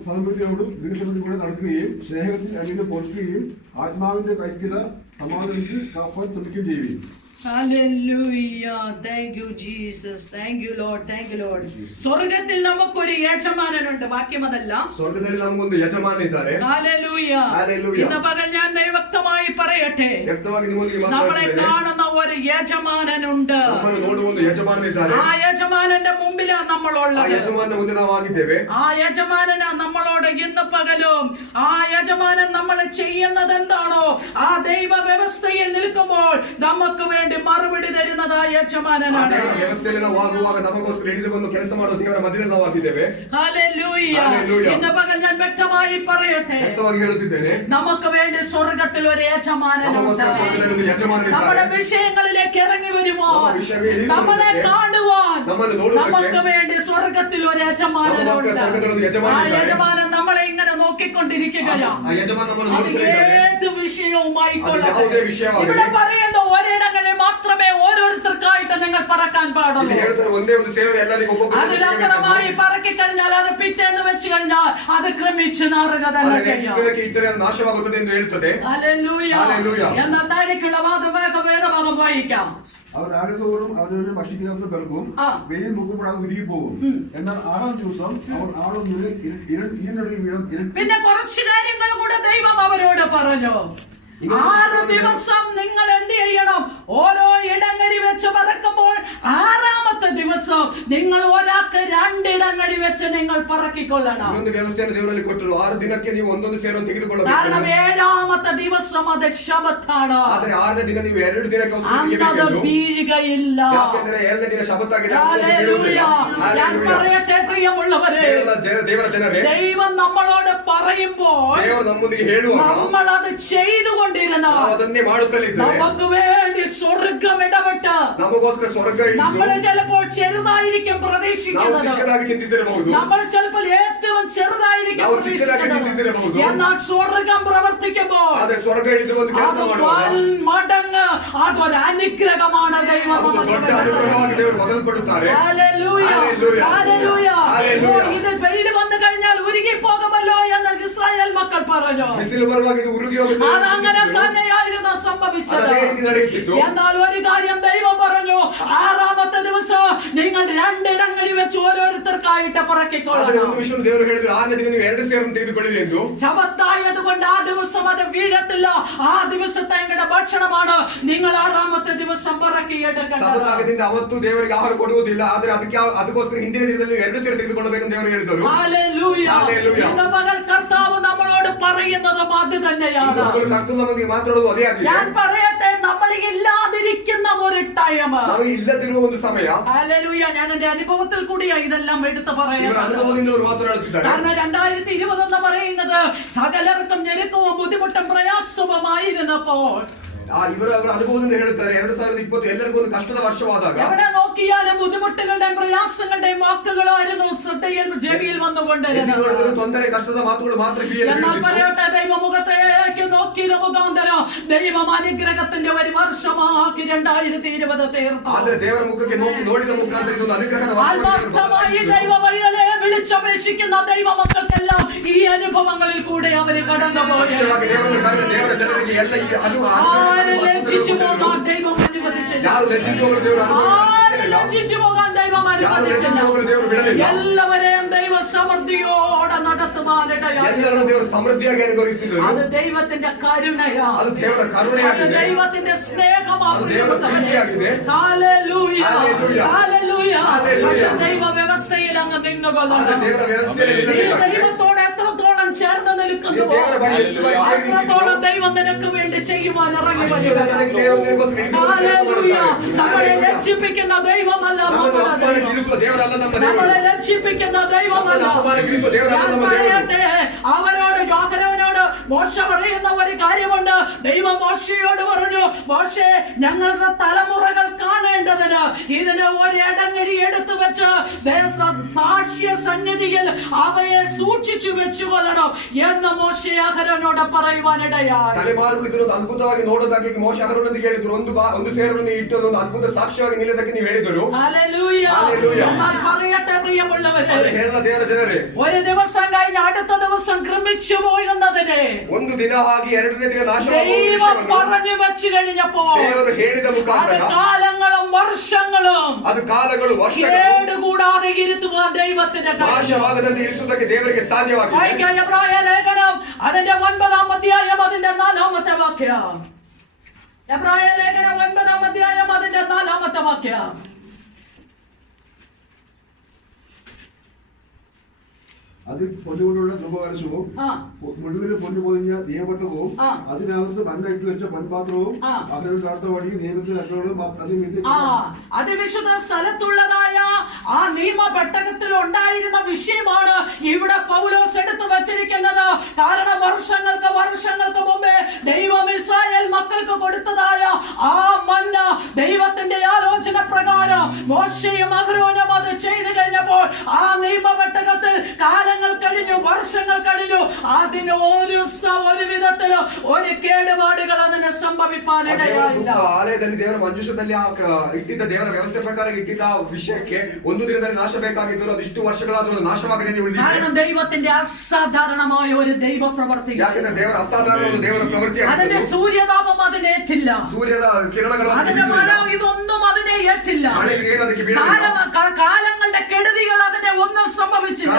സമൃദ്ധിയോടും ദീർഘത്തോടുകൂടെ നടക്കുകയും സ്നേഹത്തിൽ അന്യനെ പൊറുക്കുകയും ആത്മാവിന്റെ ഐക്യത സമാധാനിച്ച് കാപ്പാൻ ശ്രമിക്കുകയും ചെയ്യുകയും. Hallelujah. Thank you, Jesus. Thank you, Lord. Thank you, Lord. സ്വർഗത്തിൽ നമുക്കൊരു യജമാനനുണ്ട്. വാക്യം അതല്ല. ಸ್ವರ್ಗದಲ್ಲಿ ನಮಗೊಂದು ಯಜಮಾನನಿದ್ದಾರೆ. Hallelujah. Hallelujah. ഇന്ന് പകൽ ഞാൻ വ്യക്തമായി പറയട്ടെ, ವ್ಯಕ್ತವಾಗಿ ನಿಮ್ಮೊಂದಿಗೆ നമ്മളെ ಮಾತನಾಡುತ್ತೇನೆ. കാണുന്ന ഒരു യജമാനനുണ്ട്. ನಮ್ಮನ್ನು ನೋಡುವ ಒಂದು ಯಜಮಾನನಿದ್ದಾರೆ. ആ യജമാനന്റെ മുമ്പിലാണ് ಆ നമ്മളുള്ളത്. ಯಜಮಾನನ ಮುಂದೆ ನಾವು ಆಗಿದ್ದೇವೆ. ആ യജമാനനാ നമ്മളോട് ഇന്ന് പകലും. ആ യജമാനൻ നമ്മൾ ചെയ്യുന്നത് എന്താണോ ആ ദൈവ വ്യവസ്ഥയിൽ നിൽക്കുമ്പോൾ നമുക്ക് വേണ്ടി മറുപടി തരുന്നത് ആ ಆ യജമാനനാണ്. ದೇವರ ವ್ಯವಸ್ಥೆಯಲ್ಲಿ ನಾವು ಆಗುವಾಗ ನಮಗೋಸ್ಕರ ಹಿಡಿದು ಬಂದು ಕೆಲಸ ಮಾಡುವ ದೇವರ ಮಧ್ಯದಲ್ಲಿ ನಾವು ಆಗಿದ್ದೇವೆ. ഹല്ലേലൂയ. ഹല്ലേലൂയ. ഇന്ന് പകൽ ഞാൻ വ്യക്തമായി പറയട്ടെ, ವ್ಯಕ್ತವಾಗಿ ಹೇಳುತ್ತಿದ್ದೇನೆ. നമുക്ക് വേണ്ടി സ്വർഗത്തിൽ ഒരു യജമാനനുണ്ട്. ನಮಗೋಸ್ಕರ ಸ್ವರ್ಗದಲ್ಲಿ ಒಂದು ಯಜಮಾನನಿದ್ದಾರೆ. നമ്മുടെ വിഷയങ്ങളിലേക്ക് ഇറങ്ങി വരുവാൻ, ನಮ್ಮ ವಿಷಯಗಳಿಗೆ നമ്മളെ കാണുവാൻ, ನಮ್ಮನ್ನು ನೋಡುವುದಕ್ಕೆ നമുക്ക് വേണ്ടി സ്വർഗത്തിൽ ഒരു യജമാനനുണ്ട്. ನಮಗೋಸ್ಕರ ಸ್ವರ್ಗದಲ್ಲಿ ಒಂದು ആ ಯಜಮಾನನಿದ್ದಾರೆ. യജമാനൻ നമ്മളെ ഇങ്ങനെ നോക്കിക്കൊണ്ടിരിക്കുകയാണ്. ಆ ಯಜಮಾನ ನಮ್ಮನ್ನು അത് ನೋಡುತ್ತಿದ್ದಾರೆ. ഏത് വിഷയവുമായി ಅದು ಯಾವುದೇ ವಿಷಯವಾಗಲಿ. ഇവിടെ പറയുന്ന ഒരിടങ്ങളിൽ മാത്രമേ ഓരോരുത്തർക്കായിട്ട് നിങ്ങൾ പറക്കാൻ ಇಲ್ಲಿ പാടുള്ളൂ. ಹೇಳ್ತಾರೆ ಒಂದೇ ಒಂದು ಸೇವೆ ಎಲ್ಲರಿಗೂ ಒಬ್ಬೊಬ್ಬರಿಗೆ അതിലപ്പുറമായി പറക്കി കഴിഞ്ഞാൽ അത് പിറ്റേന്ന് വെച്ച് കഴിഞ്ഞാൽ അത് ക്രമിച്ച് നാറുക തന്നെ ചെയ്യും. ಇದ್ದರೆ ಅದು ನಾಶವಾಗುತ್ತದೆ ಎಂದು ಹೇಳುತ್ತದೆ. ഹല്ലേലൂയ. ഹല്ലേലൂയ. എന്നതായിരിക്കുള്ള വേദഭാഗം വായിക്കാം. അവർ ആരോഗ്യത്തോടും അവരവരെ ഭക്ഷിക്കുന്നതിന് പെറുക്കും, വെയിൽ മുക്കുമ്പോഴാണ് ഉരുകി പോകും. എന്നാൽ 6-ാം ദിവസം അവർ ആളൊന്നിന് ഇരുന്നൊരു വീഴും. പിന്നെ കുറച്ച് കാര്യങ്ങൾ കൂടെ ദൈവം അവരോട് പറഞ്ഞു. 6 ദിവസം നിങ്ങൾ എന്ത് ചെയ്യണം? ഓരോ ഇടങ്ങഴി വെച്ച് പറക്കുമ്പോൾ 6-ാമത്തെ ദിവസം നിങ്ങൾ ഒരാൾക്ക് 2 ഇടങ്ങഴി വെച്ച് നിങ്ങൾ പറക്കിക്കൊള്ളണം. ಇನ್ನೊಂದು ವ್ಯವಸ್ಥೆಯನ್ನು ದೇವರಲ್ಲಿ ಕೊಟ್ಟರು. 6 ದಿನಕ್ಕೆ ನೀವು ಒಂದೊಂದು ಸೇರನ್ನು ತೆಗೆದುಕೊಳ್ಳಬೇಕು. കാരണം 7-ാമത്തെ ദിവസം അത് ശബത്താണ്. ಆದರೆ 6ನೇ ದಿನ ನೀವು 2 ದಿನಕ್ಕೆ അന്നത് വീഴുകയില്ല. ಯಾಕೆಂದರೆ 7ನೇ ದಿನ ಶಬತ್ತಾಗಿದೆ. ഹല്ലേലൂയ. ഞാൻ പറയട്ടെ പ്രിയമുള്ളവരെ, ದೇವರ ಜನರೇ, ദൈവം നമ്മളോട് പറയുമ്പോൾ ದೇವರು ನಮ್ಮೊಂದಿಗೆ ಹೇಳುವಾಗ നമ്മൾ അത് ചെയ്തുകൊണ്ടിരുന്ന ನಾವು ಅದನ್ನೇ ಮಾಡುತ್ತಲಿದ್ದೇವೆ. നമുക്ക് വേണ്ടി സ്വർഗം ഇടപെട്ട് ನಮಗೋಸ್ಕರ ಸ್ವರ್ಗ നമ്മൾ ಇದ್ದು ചിലപ്പോൾ ചെറുതായിരിക്കും ನಾವು പ്രതീക്ഷിക്കുന്നത്. ಚಿಕ್ಕದಾಗಿ ಚಿಂತಿಸಿರಬಹುದು. നമ്മൾ ചിലപ്പോൾ ഏറ്റവും ചെറുതായിരിക്കും ನಾವು ಚಿಕ್ಕದಾಗಿ പ്രതീക്ഷിക്കുന്നത്. ചിಂತಿಸಿರಬಹುದು. എന്നാൽ സ്വർഗം പ്രവർത്തിക്കുമ്പോൾ ಆದರೆ ಸ್ವರ್ಗ ಹಿಡಿದು ಒಂದು ಕೆಲಸ അത് ಮಾಡುವಾಗ മടങ്ങ് അതൊരു അനുഗ്രഹമാണ് ദൈവം ಅದು നമുക്ക് ದೊಡ್ಡ നൽകുന്നത്. ಅನುಗ್ರಹವಾಗಿ ದೇವರು ಬದಲ್ಪಡುತ್ತಾರೆ. ഹല്ലേലൂയ. ഹല്ലേലൂയ. ഹല്ലേലൂയ. ഹല്ലേലൂയ. ഇത് വെയിൽ വന്നു കഴിഞ്ഞാൽ ഉരുകി പോകുമല്ലോ എന്ന് ഇസ്രായേൽ മക്കൾ പറഞ്ഞു. ಬಿಸಿಲು ಬರುವಾಗ ಇದು ಉರುಗಿ ಹೋಗುತ್ತೆ. അതങ്ങനെ തന്നെയായിരുന്നു സംഭവിച്ചത്. ಅದೇ ರೀತಿ ನಡೆಯುತ್ತಿತ್ತು. എന്നാൽ ഒരു കാര്യം ദൈവം പറഞ്ഞു, 6-ാമത്തെ ദിവസം നിങ്ങൾ 2 ഇടങ്ങളിൽ വെച്ച് ഓരോരുത്തർക്കായിട്ട് ಆದರೆ പറക്കിക്കൊള്ളണം. ಒಂದು ವಿಷಯ ದೇವರು ಹೇಳಿದ್ರು, 6ನೇ ದಿನ ನೀವು 2 ಸೇರನ್ನು ತೆಗೆದುಕೊಳ್ಳಿರಿ ಎಂದು. ശബത്തായത് കൊണ്ട് ആ ദിവസം അത് വീഴത്തില്ല. ആ ദിവസത്തെ നിങ്ങളുടെ ഭക്ഷണമാണ് നിങ്ങൾ 6-ാമത്തെ ദിവസം പറക്കിയെടുക്കണം. ಸಬತಾಗದಿಂದ ಅವತ್ತು ದೇವರಿಗೆ ಆಹಾರ ಕೊಡುವುದಿಲ್ಲ. ಆದರೆ ಅದಕ್ಕೋಸ್ಕರ ಹಿಂದಿನ ದಿನದಲ್ಲಿ 2 ಸೇರು ತೆಗೆದುಕೊಳ್ಳಬೇಕೆಂದು ದೇವರು ಹೇಳಿದರು. ഹല്ലേലൂയ. ഹല്ലേലൂയ. ഇന്ന് പകൽ കർത്താവ് നമ്മളോട് പറയുന്നതും അത് തന്നെയാണ്. ಕರ್ತನು ನಮಗೆ ಮಾತಾಡೋದು ಅದೇ ಆಗಿದೆ. ഞാൻ പറയട്ടെ, നമ്മൾ ഇല്ലാതിരിക്കുന്ന ഒരു ടൈം, ನಾವು ಇಲ್ಲದಿರುವ ಒಂದು ಸಮಯ. ഹല്ലേലൂയ. ഞാൻ എന്റെ അനുഭവത്തിൽ കൂടിയാ ഇതെല്ലാം എടുത്ത് ಇವರ പറയുന്നത്. ಅನುಭವದಿಂದ ಅವರು ಮಾತನಾಡುತ್ತಿದ್ದಾರೆ. കാരണം 2020 എന്ന് പറയുന്നത് സകലർക്കും ഞെരുക്കവും ബുദ്ധിമുട്ടും പ്രയാസവുമായിരുന്നപ്പോൾ ഇവರ ಅವರ ಅನುಭವದಿಂದ ಹೇಳುತ್ತಾರೆ, 2020 ಎಲ್ಲರಿಗೂ ಒಂದು ಕಷ್ಟದ ವರ್ಷವಾದಾಗ എവിടെ നോക്കിയാലും ബുദ്ധിമുട്ടുകളുടെയും പ്രയാസങ്ങളുടെയും വാക്കുകളായിരുന്നു ശ്രദ്ധയിൽ ചെവിയിൽ വന്നുകൊണ്ടിരുന്നത്. ತೊಂದರೆ കഷ്ടದ ಮಾತುಗಳು ಮಾತ್ರ എന്നാൽ പറയട്ടെ, ദൈവമുഖത്തേക്ക് നോക്കിയത് മുഖാന്തരം ദൈവം അനുഗ്രഹത്തിന്റെ ഒരു വർഷമാക്കി 2020 തീർത്തു. ಆದರೆ ದೇವರ ಮುಖಕ್ಕೆ ನೋಡಿದ ಮುಖಾಂತರ ಇದೊಂದು ಅನುಗ್ರಹದ ആത്മാർത്ഥമായി ദൈവവഴികളെ വിളിച്ചപേക്ഷിക്കുന്ന ദൈവമക്കൾക്കെല്ലാം ഈ അനുഭവങ്ങളിൽ കൂടെ അവര് കടന്നുപോയി. ആര് ലജ്ജിച്ചു പോകാൻ ദൈവം അനുവദിച്ചില്ല. ആര് ലജ്ജിച്ചു പോകാൻ ദൈവം അനുവദിച്ചില്ല. എല്ലാവരെയും ദൈവ സമൃദ്ധിയോടെ നടത്തുവാനിടയായി. അത് ദൈവത്തിന്റെ കരുണയാണ്. അത് ദൈവത്തിന്റെ സ്നേഹമാണ്. Hallelujah, hallelujah. പക്ഷെ ദൈവ വ്യവസ്ഥയിൽ അങ്ങ് നിന്നുകൊള്ളണം. ദൈവത്തോട് എത്രത്തോളം ചേർന്ന് നിൽക്കുന്നുവോ അത്രത്തോളം ദൈവം നിനക്ക് വേണ്ടി ചെയ്യുവാൻ ഇറങ്ങി വരും. ഹല്ലേലൂയ. നമ്മളെ ലക്ഷിപ്പിക്കുന്ന ദൈവമല്ല നമ്മുടെ ദൈവം. നമ്മളെ ലക്ഷിപ്പിക്കുന്ന ദൈവമല്ല. ഞാൻ പറയട്ടെ, അവരോട് യോഹന്നാനോട് മോശ പറയുന്ന ഒരു കാര്യമുണ്ട്. ദൈവം മോശയോട് പറഞ്ഞു, മോശേ, ഞങ്ങളുടെ തലമുറകൾ കാണേണ്ടതിന് ഇതിന് ഒരിടങ്ങഴി എടുത്തു വെച്ച് സാക്ഷ്യ സന്നിധിയിൽ അവയെ സൂക്ഷിച്ചു വെച്ചുകൊള്ളണം എന്ന് മോശ അഹരോനോട് പറയുവാനിടയായി. ಅದ್ಭುತವಾಗಿ ನೋಡೋದಾಗಿ ಮೋಶ ಅಹರೋನೊಂದು ಹೇಳಿದ್ರು, ಒಂದು ಸೇರನ್ನು ಇಟ್ಟು ಒಂದು ಅದ್ಭುತ ಸಾಕ್ಷ್ಯವಾಗಿ ನಿಲ್ಲದಕ್ಕೆ ನೀವು ಹೇಳಿದರು. ഹല്ലേലൂയ. എന്നാൽ പറയട്ടെ പ്രിയമുള്ളവരെ, ದೇವರ ಜನರೇ, ഒരു ദിവസം കഴിഞ്ഞ് അടുത്ത ദിവസം ക്രമിച്ചു പോയിരുന്നതിനെ ಒಂದು ದಿನ ಆಗಿ ಎರಡನೇ ದಿನ ദൈവം പറഞ്ഞു വെച്ചു കഴിഞ്ഞപ്പോൾ ದೇವರು ಹೇಳಿದ അത് ಮುಖಾಂತರ കാലങ്ങളും വർഷങ്ങളും ಅದು ಕಾಲಗಳು ವರ್ಷಗಳು കേടുകൂടാതെ ഇരുത്തുവാൻ ദൈവത്തിന് ನಾಶವಾಗದಂತೆ ಇಳಿಸುವುದಕ್ಕೆ ದೇವರಿಗೆ ಸಾಧ್ಯವಾಗಿದೆ. എബ്രായ ലേഖനം അതിന്റെ 9-ാം അധ്യായം അതിന്റെ 4-ാമത്തെ വാക്യം. എബ്രായ ലേഖനം 9-ാം അധ്യായം അതിന്റെ 4-ാമത്തെ വാക്യം. അത് പൊന്നുകൊണ്ടുള്ള ധൂപകലശവും മുഴുവനും പൊന്നുപൊതിഞ്ഞ നിയമട്ടവും അതിനകത്ത് മണ്ണ ഇട്ട് വെച്ച പൊൻപാത്രവും അതിനൊരു കാർത്തവടിയും നിയമത്തിൽ അക്കളും അതിവിശുദ്ധ സ്ഥലത്തുള്ളതായ ആ നിയമപെട്ടകത്തിൽ ഉണ്ടായിരുന്ന വിഷയമാണ് ഇവിടെ പൗലോസ് എടുത്തു വച്ചിരിക്കുന്നത്. കാരണം വർഷങ്ങൾക്ക് മുമ്പേ ദൈവം ഇസ്രായേൽ മക്കൾക്ക് കൊടുത്തതായ ആ മന്ന ദൈവത്തിന്റെ ആലോചന പ്രകാരം മോശയും അഹരോനും അത് ചെയ്തു കഴിഞ്ഞപ്പോൾ ആ നിയമപെട്ടകത്തിൽ കാലങ്ങൾ കഴിഞ്ഞു, വർഷങ്ങൾ കഴിഞ്ഞു, അതിന് ഒരു വിധത്തിലോ ഒരു കേടുപാടുകൾ അതിനെ സംഭവിക്കാനിടയായില്ല. ಆಲಯದಲ್ಲಿ ದೇವರ ಮಂಜೂಷದಲ್ಲಿ ಇಟ್ಟಿದ್ದ ದೇವರ ವ್ಯವಸ್ಥೆ ಪ್ರಕಾರ ಇಟ್ಟಿದ್ದ ವಿಷಯಕ್ಕೆ ಒಂದು ದಿನದಲ್ಲಿ ನಾಶ ಬೇಕಾಗಿದ್ದರು. ಅದಿಷ್ಟು ವರ್ಷಗಳಾದ್ರೂ ನಾಶವಾಗದೆ ಉಳಿದಿದೆ. കാരണം ദൈവത്തിന്റെ അസാധാരണമായ ഒരു ദൈവ പ്രവൃത്തി. ಯಾಕಂದ್ರೆ ದೇವರ ಅಸಾಧಾರಣ ಒಂದು ದೇವರ ಪ್ರವೃತ್ತಿ. അതിന്റെ സൂര്യതാപം അതിനെ ഏറ്റില്ല. സൂര്യದ ಕಿರಣಗಳು അതിന്റെ മഴ ഇതൊന്നും അതിനെ ഏറ്റില്ല. കാലങ്ങളുടെ കെടുതികൾ അതിനെ ഒന്നും സംഭവിച്ചില്ല.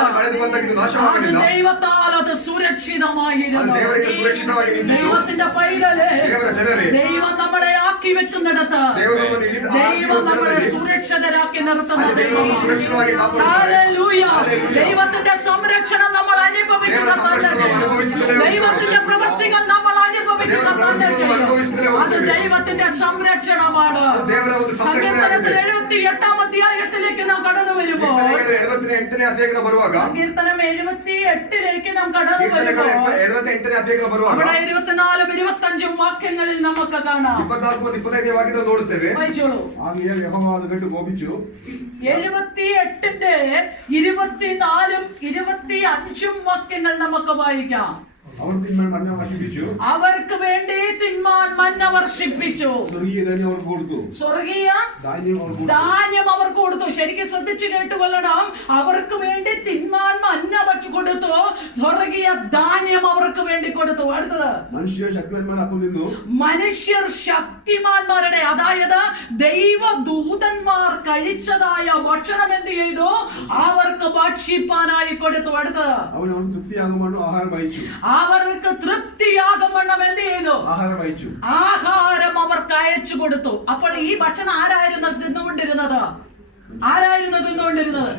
ദൈവത്താൽ അത് സുരക്ഷിതമായിരുന്നു. ദൈവത്തിന്റെ പൈതലേ, ദൈവം നമ്മളെ ആക്കി വെക്കുന്നിടത്ത് ദൈവം നമ്മളെ സുരക്ഷിതരാക്കി നിർത്തുന്ന ദൈവം. ഹല്ലേലൂയ. ദൈവത്തിന്റെ സംരക്ഷണം നമ്മൾ അനുഭവിക്കുന്ന ദൈവത്തിന്റെ പ്രവൃത്തികൾ നമ്മൾ അനുഭവിക്കുന്ന അത് ദൈവത്തിന്റെ സംരക്ഷണമാണ്. സങ്കീർത്തനത്തിൽ 78-ാം അധ്യായത്തിലേക്ക് നാം കടന്നു വരുമ്പോൾ സങ്കീർത്തനം 78-ലേക്ക് നാം കടന്നു വരുമ്പോൾ അവിടെ 24-25 വാക്യങ്ങളിൽ നമുക്ക് കാണാം. 24-25 വാക്യങ്ങൾ നോടുತ್ತೇವೆ. വായിച്ചോളൂ. 78-ന്റെ 24-ഉം 25-ഉം വാക്യങ്ങൾ നമുക്ക് വായിക്കാം. അവർക്ക് വേണ്ടി തിന്മാൻ മന്ന വർഷിപ്പിച്ചു. സ്വർഗീയ ധാന്യം അവർക്ക് കൊടുത്തു. ശരിക്കും ശ്രദ്ധിച്ചു കേട്ടുകൊള്ളണം. അവർക്ക് വേണ്ടി തിന്മാൻ മന്ന കൊടുത്തു, സ്വർഗീയ ധാന്യം അവർക്ക് വേണ്ടി കൊടുത്തു. അടുത്തത് മനുഷ്യർ ശക്തിമാന്മാരുടെ, അതായത് ദൈവദൂതന്മാർ കഴിച്ചതായ ഭക്ഷണം എന്ത് ചെയ്തു? അവർക്ക് ഭക്ഷിപ്പാനായി കൊടുത്തു. അടുത്തത് അവർക്ക് തൃപ്തിയാകുമെണ്ണം എന്ത് ചെയ്തു? ആഹാരം അവർക്ക് അയച്ചു കൊടുത്തു. അപ്പോൾ ഈ ഭക്ഷണം ആരായിരുന്നു തിന്നുകൊണ്ടിരുന്നത്? ആരായിരുന്നു ഉണ്ടായിരുന്നത്?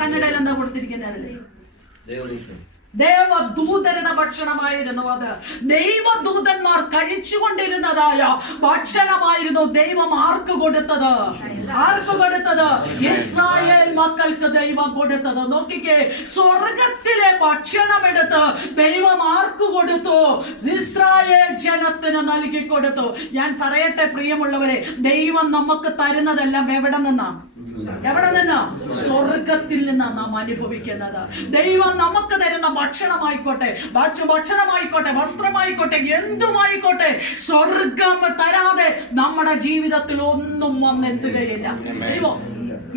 കന്നഡയിൽ എന്താ കൊടുത്തിരിക്കുന്നത്? ദേവദൂതരുടെ ഭക്ഷണമായിരുന്നു അത്. ദൈവദൂതന്മാർ കഴിച്ചുകൊണ്ടിരുന്നതായ ഭക്ഷണമായിരുന്നു ദൈവം ആർക്ക് കൊടുത്തത്? ഇസ്രായേൽ മക്കൾക്ക് ദൈവം കൊടുത്തത്. നോക്കിക്കേ, സ്വർഗത്തിലെ ഭക്ഷണം എടുത്ത് ദൈവം ആർക്ക് കൊടുത്തു? ഇസ്രായേൽ ജനത്തിന് നൽകി കൊടുത്തു. ഞാൻ പറയട്ടെ പ്രിയമുള്ളവരെ, ദൈവം നമുക്ക് തരുന്നതെല്ലാം എവിടെ നിന്നാ? സ്വർഗത്തിൽ നിന്നാണ് നാം അനുഭവിക്കുന്നത്. ദൈവം നമുക്ക് തരുന്ന ഭക്ഷണമായിക്കോട്ടെ, വസ്ത്രമായിക്കോട്ടെ, എന്തുമായിക്കോട്ടെ, സ്വർഗം തരാതെ നമ്മുടെ ജീവിതത്തിൽ ഒന്നും വന്നെത്തുകയില്ല.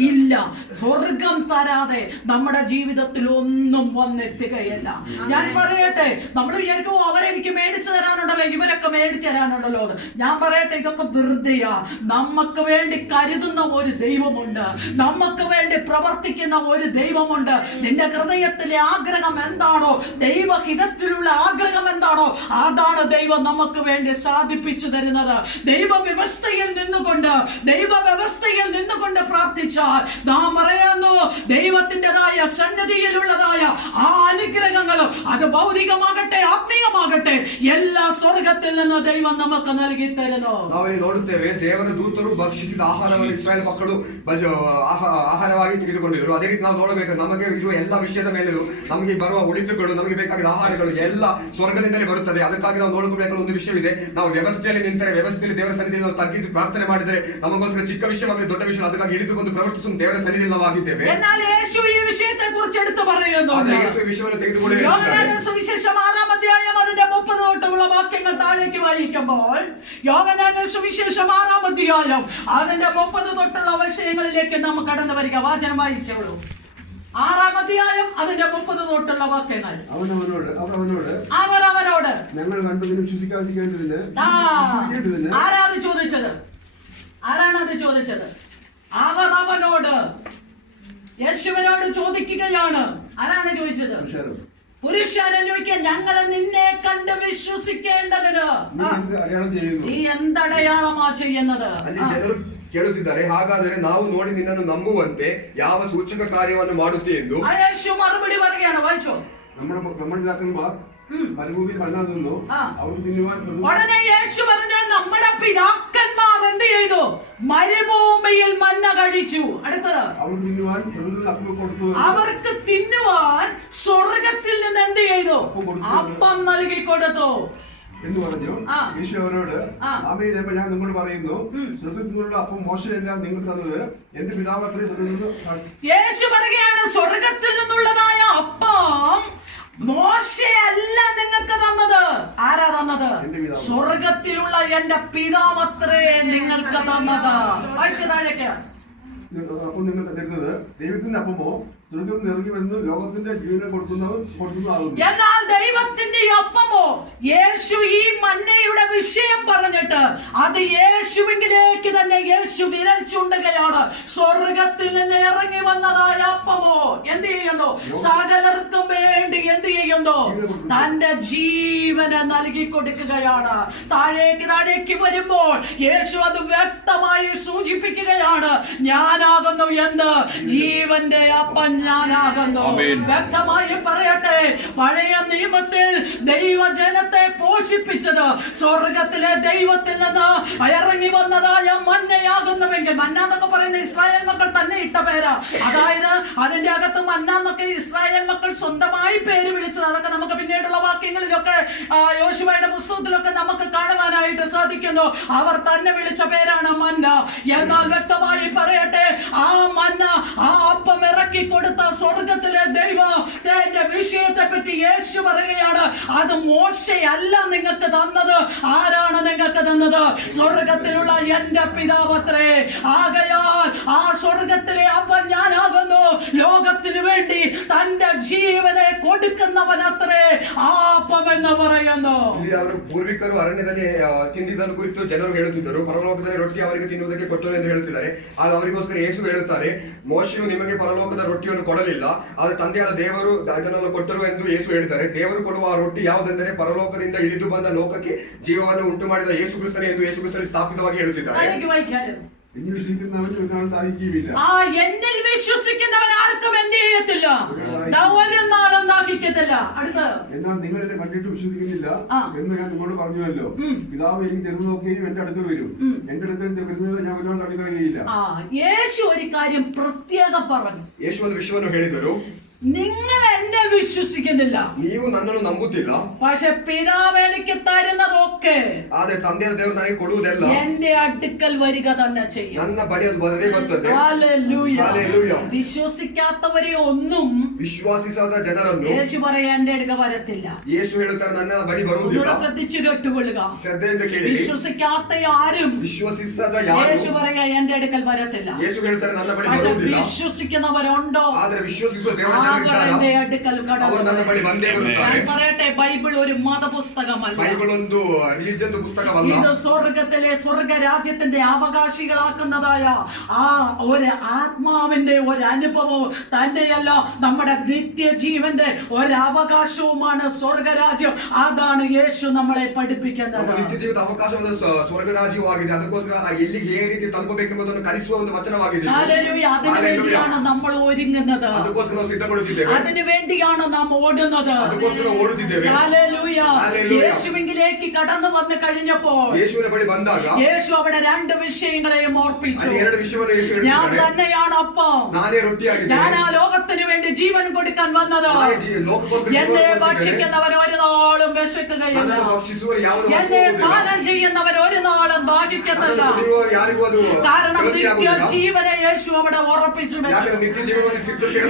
ഇല്ല. സ്വർഗം തരാതെ നമ്മുടെ ജീവിതത്തിൽ ഒന്നും വന്നെത്തുകയല്ല. ഞാൻ പറയട്ടെ, നമ്മൾ വിചാരിക്കും അവരെനിക്ക് മേടിച്ചു തരാനുണ്ടല്ലോ, ഇവരൊക്കെ മേടിച്ചു തരാനുണ്ടല്ലോ എന്ന്. ഞാൻ പറയട്ടെ, ഇതൊക്കെ വെറുതെയാ. നമുക്ക് വേണ്ടി കരുതുന്ന ഒരു ദൈവമുണ്ട്, നമുക്ക് വേണ്ടി പ്രവർത്തിക്കുന്ന ഒരു ദൈവമുണ്ട്. നിന്റെ ഹൃദയത്തിലെ ആഗ്രഹം എന്താണോ, ദൈവഹിതത്തിലുള്ള ആഗ്രഹം എന്താണോ, അതാണ് ദൈവം നമുക്ക് വേണ്ടി സാധിപ്പിച്ചു തരുന്നത്. ദൈവവ്യവസ്ഥയിൽ നിന്നുകൊണ്ട് പ്രാർത്ഥിച്ചാൽ നാം പറയുന്നു, ദൈവത്തിൻ്റെതായ സന്നിധിയിലുള്ളതായ ആ അനുഗ്രഹങ്ങൾ, അത് ഭൗതികമാകട്ടെ ആത്മീയമാകട്ടെ, എല്ലാ സ്വർഗത്തിൽ നിന്ന് ദൈവം നമുക്ക് നൽകി തരുന്നു. ನಾವಲ್ಲಿ ನೋಡುತ್ತೇವೆ, ದೇವರ ದೂತರು ಭಕ್ಷಿಸಿದ ಆಹಾರವನ್ನು ಇಸ್ರಾಯೇಲ್ ಮಕ್ಕಳು ಆಹಾರವಾಗಿ ತೆಗೆದುಕೊಂಡಿದ್ದರು. ಅದೇ ರೀತಿ ನಾವು ನೋಡಬೇಕು, ನಮಗೆ ಇರುವ ಎಲ್ಲ ವಿಷಯದ ಮೇಲೂ ನಮಗೆ ಬರುವ ಉಳಿತುಗಳು, ನಮಗೆ ಬೇಕಾದ ಆಹಾರಗಳು ಎಲ್ಲ ಸ್ವರ್ಗದಿಂದಲೇ ಬರುತ್ತದೆ. ಅದಕ್ಕಾಗಿ ನಾವು ನೋಡಬೇಕಾದ ಒಂದು ವಿಷಯವಿದೆ. ನಾವು ವ್ಯವಸ್ಥೆಯಲ್ಲಿ ನಿಂತರೆ, ವ್ಯವಸ್ಥೆಯಲ್ಲಿ ದೇವರ ಸನ್ನಿಧಿಯಲ್ಲಿ ನಾವು ತಗ್ಗಿಸಿ ಪ್ರಾರ್ಥನೆ ಮಾಡಿದರೆ, ನಮಗೋಸ್ಕರ ಚಿಕ್ಕ ವಿಷಯವಾಗಲಿ ದೊಡ್ಡ ವಿಷಯ, ಅದಕ್ಕಾಗಿ ಇಳಿದುಕೊಂಡು ಪ್ರವರ್ತಿಸುವ ದೇವರ ಸನ್ನಿಧಿಯಲ್ಲಿ ನಾವು ಆಗಿದ್ದೇವೆ. എന്നാൽ യേശു ഈ വിഷയത്തെ കുറിച്ച് എടുത്തു പറയുന്നു. ವಿಷಯವನ್ನು ತೆಗೆದುಕೊಳ್ಳಿ. സുവിശേഷം 6-ാം അധ്യായം അതിന്റെ 30 തൊട്ടുള്ള വാക്യങ്ങൾ താഴേക്ക് വായിക്കുമ്പോൾ, യോഹന്നാന്റെ സുവിശേഷം 6-ാം അധ്യായം അതിന്റെ 30 തൊട്ടുള്ള വിഷയങ്ങളിലേക്ക് നാം കടന്നു വരിക. വാചനം വായിച്ചോളൂ. 6-ാം അധ്യായം അതിന്റെ 30 തൊട്ടുള്ള വാക്യങ്ങൾ. അവരവനോട് ഞങ്ങൾ കണ്ടതിന് വിശ്വസിക്കാതിരിക്കേണ്ടതിന്. ആരാണ് ചോദിച്ചത്? അവർ അവനോട്, യേശുവിനോട് ചോദിക്കുകയാണ്. ആരാണ് ചോദിച്ചത്? പുരുഷാരൻ ചോദിക്കുക, ഞങ്ങൾ നിന്നെ കണ്ട് വിശ്വസിക്കേണ്ടതിന് നീ എന്തടയാളമാ ചെയ്യുന്നത്? ಅಲ್ಲಿ ಜನರು ಕೇಳುತ್ತಿದ್ದಾರೆ, ಹಾಗಾದರೆ ನಾವು ನೋಡಿ ನಿನ್ನನ್ನು ನಂಬುವಂತೆ ಯಾವ ಸೂಚಕ ಕಾರ್ಯವನ್ನು ಮಾಡುತ್ತೆ ಎಂದು. യേശു മറുപടി പറയുകയാണ്. വായിച്ചോ. നമ്മുടെ പിതാക്കന്മാർ മരുഭൂമിയിൽ മന്ന തിന്നു, അവർ തിന്നുവാൻ. ഉടനെ യേശു പറഞ്ഞു, നമ്മുടെ പിതാക്കന്മാർ എന്ത് ചെയ്തു? മരുഭൂമിയിൽ മന്ന കഴിച്ചു. അടുത്തത്, അവർക്ക് തിന്നുവാൻ സ്വർഗത്തിൽ നിന്ന് എന്ത് ചെയ്തു? അപ്പം നൽകി കൊടുത്തു എന്ന് പറഞ്ഞു. യേശു അവരോട്, ആമേൻ, ഞാൻ നിങ്ങളോട് പറയുന്നു, സ്വർഗ്ഗത്തിൽ നിന്നുള്ള അപ്പം മോശമല്ല നിങ്ങൾക്ക് തന്നത്, എന്റെ പിതാവത്രേ സ്വർഗ്ഗത്തിൽ നിന്ന്. യേശു പറയുകയാണ്, സ്വർഗത്തിൽ നിന്നുള്ളതായ അപ്പം മോശയല്ല നിങ്ങൾക്ക് തന്നത്. ആരാ തന്നത്? സ്വർഗത്തിലുള്ള എന്റെ പിതാവത്രേ നിങ്ങൾക്ക് തന്നത്. വായിച്ചു താഴേക്ക്. അപ്പം നിങ്ങൾ തരുന്നത് ദൈവത്തിന്റെ അപ്പമോ സ്വർഗ്ഗത്തിൽ ഇറങ്ങി വന്ന് ലോകത്തിന്റെ ജീവനെ കൊടുക്കുന്നതാകുന്നു. എന്നാൽ ദൈവത്തിന്റെ അപ്പമോ, യേശു ഈ മന്നയുടെ വിഷയം പറഞ്ഞിട്ട് അത് യേശുവിലേക്ക് തന്നെ യേശു വിരൽ ചൂണ്ടുകയാണ്. സ്വർഗത്തിൽ നിന്ന് ഇറങ്ങി വന്നതായ അപ്പമോ എന്ത് ചെയ്യുന്നു? സകലർക്കും വേണ്ടി എന്ത് ചെയ്യുന്നു? തന്റെ ജീവനെ നൽകി കൊടുക്കുകയാണ്. താഴേക്ക് വരുമ്പോൾ യേശു അത് വ്യക്തമായി സൂചിപ്പിക്കുകയാണ്. ഞാനാകുന്നു എന്ത്? ജീവന്റെ അപ്പം ഞാനാകുന്നു. വ്യക്തമായി പറയട്ടെ, പഴയ നിയമത്തിൽ ദൈവജനത്തെ പോഷിപ്പിച്ചത് സ്വർഗത്തിലെ ദൈവത്തിൽ നിന്ന് ഇറങ്ങി വന്നതായ മന്നയാകുന്നുവെങ്കിൽ, മന്ന എന്നൊക്കെ പറയുന്ന ഇസ്രായേൽ മക്കൾ തന്നെ ഇട്ട പേരാ. അതായത് അതിന്റെ അകത്ത് മന്ന എന്നൊക്കെ ഇസ്രായേൽ മക്കൾ സ്വന്തമായി പേര് വിളിച്ചത്. അതൊക്കെ നമുക്ക് പിന്നീടുള്ള വാക്യങ്ങളിലൊക്കെ യോശുവയുടെ പുസ്തകത്തിലൊക്കെ നമുക്ക് കാണുവാനായിട്ട് സാധിക്കുന്നു. അവർ തന്നെ വിളിച്ച പേരാണ് മന്ന. എന്നാൽ വ്യക്തമായി പറയട്ടെ, ആ മന്ന, ആ അപ്പം ഇറക്കി കൊടുത്ത സ്വർഗത്തിലെ ദൈവത്തിന്റെ വിഷയത്തെ പറ്റി യേശു പറയുകയാണ്, അത് മോശയല്ല നിങ്ങൾക്ക് തന്നത്. ആരാണ് നിങ്ങൾക്ക് തന്നത്? സ്വർഗത്തിലുള്ള എന്റെ പിതാവത്രേ. ആകയാൽ ആ സ്വർഗത്തിലെ അപ്പം ഞാനാകുന്നു. ലോകത്തിനു വേണ്ടി തന്റെ ജീവനെ കൊടുക്കുന്നവനത്രേ ആ അപ്പം എന്ന് പറയുന്നു. ಅವರು ಪೂರ್ವಿಕರು ಅರಣ್ಯದಲ್ಲಿ ತಿಂದಿದ್ದನ್ನು ಕುರಿತು ಜನರು ಹೇಳುತ್ತಿದ್ದರು. ಪರಲೋಕದಲ್ಲಿ ರೊಟ್ಟಿ ಅವರಿಗೆ ತಿನ್ನುವುದಕ್ಕೆ ಕೊಟ್ಟರು ಎಂದು ಹೇಳುತ್ತಿದ್ದಾರೆ. ಆಗ ಅವರಿಗೋಸ್ಕರ ಯೇಸು ಹೇಳುತ್ತಾರೆ, ಮೋಶೆಯು ನಿಮಗೆ ಪರಲೋಕದ ರೊಟ್ಟಿಯನ್ನು ಕೊಡಲಿಲ್ಲ, ಆದರೆ ತಂದೆಯಾದ ದೇವರು ಅದನ್ನು ಕೊಟ್ಟರು ಎಂದು ಯೇಸು ಹೇಳಿದ್ದಾರೆ. ದೇವರು ಕೊಡುವ ಆ ರೊಟ್ಟಿ ಯಾವುದೆಂದರೆ ಪರಲೋಕದಿಂದ ಇಳಿದು ಬಂದ ಲೋಕಕ್ಕೆ ಜೀವವನ್ನು ಉಂಟು ಮಾಡಿದ ಯೇಸು ಕ್ರಿಸ್ತನೇ ಎಂದು ಯೇಸು ಕ್ರಿಸ್ತನಲ್ಲಿ ಸ್ಥಾಪಿತವಾಗಿ ಹೇಳುತ್ತಿದ್ದಾರೆ. എന്നിൽ വിശ്വസിക്കുന്നവൻ ആർക്കും എന്ത് ചെയ്യത്തില്ല? ഒരു നാളും ദാഹിക്കത്തില്ല. അടുത്ത്, എന്നാൽ നിങ്ങൾ എന്നെ കണ്ടിട്ട് വിശ്വസിക്കുന്നില്ല എന്ന് ഞാൻ നിങ്ങളോട് പറഞ്ഞുവല്ലോ. പിതാവ് എനിക്ക് തരുന്നത് നോക്കുകയും എന്റെ അടുത്ത് വരും, എന്റെ അടുത്ത് വരുന്നത് ഞാൻ ഒരുപാട് തള്ളിക്കളയുകയില്ല. യേശു ഒരു കാര്യം പ്രത്യേകം പറഞ്ഞു. യേശു ಒಂದು ವಿಷಯವನ್ನು ಹೇಳಿದರು. നിങ്ങൾ എന്നെ വിശ്വസിക്കുന്നില്ല, ನೀವು ನನ್ನನ್ನು ನಂಬುತ್ತಿಲ್ಲ. പക്ഷെ പിതാവ് എനിക്ക് തരുന്നതൊക്കെ ಆದ್ರೆ ತಂದೆಯ ದೇವರು ನನಗೆ ಕೊಡುವುದೆಲ್ಲ എന്റെ അടുക്കൽ വരിക തന്നെ ചെയ്യും. ನನ್ನ ಬಳಿ ಅದು ಬರದೇ ಬರ್ತದೆ. ഹല്ലേലൂയ. ഹല്ലേലൂയ. വിശ്വസിക്കാത്തവരെ ഒന്നും ವಿಶ್ವಾಸಿಸದ ಜನರನ್ನು യേശു പറയാൻ എന്റെ അടുക്ക വരത്തില്ല. ಯೇಸು ಹೇಳುತ್ತಾರೆ ನನ್ನ ಬಳಿ ಬರುವುದಿಲ್ಲ. ഒന്നുകൂടെ ശ്രദ്ധിച്ചു കേട്ടുകൊള്ളുക. ಶ್ರದ್ಧೆಯಿಂದ ಕೇಳಿ. വിശ്വസിക്കാത്ത ആരും ವಿಶ್ವಾಸಿಸದ ಯಾರು യേശു പറയാ എന്റെ അടുക്കൽ വരത്തില്ല. ಯೇಸು ಹೇಳ್ತಾರೆ ನನ್ನ ಬಳಿ പക്ഷെ ಬರುವುದಿಲ್ಲ. വിശ്വസിക്കുന്നവരുണ്ടോ ಆದ್ರೆ ವಿಶ್ವಾಸಿಸುವ ದೇವರ അവർ ಜನರಿದ್ದಾರೆ. എന്റെ അടുക്കൽ ಅವರು ನನ್ನ ಬಳಿ ಬಂದೇ ಬರುತ್ತಾರೆ. ഞാൻ പറയട്ടെ, ബൈബിൾ ഒരു മതപുസ്തകമല്ല. ಬೈಬಲ್ ಒಂದು ರಿಲಿಜನ್ ಪುಸ್ತಕವಲ್ಲ. ഇത് സ്വർഗത്തിലെ സ്വർഗരാജ്യത്തിന്റെ അവകാശികളാക്കുന്നതായ ആ ഒരു ആത്മാവിന്റെ ഒരു അനുഭവവും തന്നെയല്ല, നമ്മുടെ നിത്യജീവന്റെ ഒരവകാശവുമാണ് സ്വർഗരാജ്യം. അതാണ് യേശു നമ്മളെ പഠിപ്പിക്കുന്നത്. ನಿತ್ಯ ಜೀವಿತ ಅವಕಾಶವಾದ ಸ್ವರ್ಗರಾಜ್ಯವಾಗಿದೆ. ಅದಕ್ಕೋಸ್ಕರ ಎಲ್ಲಿಗೆ ಹೇಗೆ ರೀತಿ ತಲುಪಬೇಕೆಂಬುದನ್ನು ಕಲಿಸುವ ಒಂದು ವಚನವಾಗಿದೆ. ഹല്ലേലൂയ. അതിനുവേണ്ടിയാണ് നമ്മൾ ഒരുങ്ങുന്നത്. ಅದಕ್ಕೋಸ್ಕರ ನಾವು ಸಿದ್ಧಪಡುತ್ತಿದ್ದೇವೆ. അതിനുവേണ്ടിയാണ് നാം ഓടുന്നത്. ಅದಕ್ಕೋಸ್ಕರ ಓಡುತ್ತಿದ್ದೇವೆ. ഹല്ലേലൂയ. ഹല്ലേലൂയ. യേശുവിലേക്ക് കടന്നു വന്ന് കഴിഞ്ഞപ്പോൾ യേശുവിನ ಬಳಿ ಬಂದಾಗ യേശു അവിടെ രണ്ട് വിഷയങ്ങളെയും ഓർപ്പിച്ചു. ಅಲ್ಲಿ ಎರಡು ವಿಷಯವನ್ನು ಯೇಸು ഞാൻ ಹೇಳ್ತಾರೆ. തന്നെയാണ് അപ്പം, ನಾನೇ ರೊಟ್ಟಿಯಾಗಿದ್ದೇನೆ. ഞാൻ ആ ലോകത്തിന് വേണ്ടി ജീവൻ കൊടുക്കാൻ വന്നത്. ಲೋಕಕ್ಕೋಸ್ಕರ എന്നെ ಜೀವನ ಕೊಟ್ಟಿದ್ದೇನೆ. ഭക്ഷിക്കുന്നവർ ഒരു നാളും വിശക്കുകയില്ല. ನನ್ನನ್ನು ಭಕ್ಷಿಸುವವರು ಯಾವನು എന്നെ ವಾಸಿಸುವುದಿಲ್ಲ. പാനം ചെയ്യുന്നവർ ഒരു നാളും ദാഹിക്കത്തില്ല. ನನ್ನನ್ನು ಕುಡಿಯುವವರು ಯಾರಿಗೂ ಅದು കാരണം ಕೆಲಸವಾಗುವುದಿಲ್ಲ. നിത്യജീവനെ യേശു അവിടെ ഉറപ്പിച്ചു ಯಾಕಂದ್ರೆ വെച്ചു. ನಿತ್ಯ ಜೀವನವನ್ನು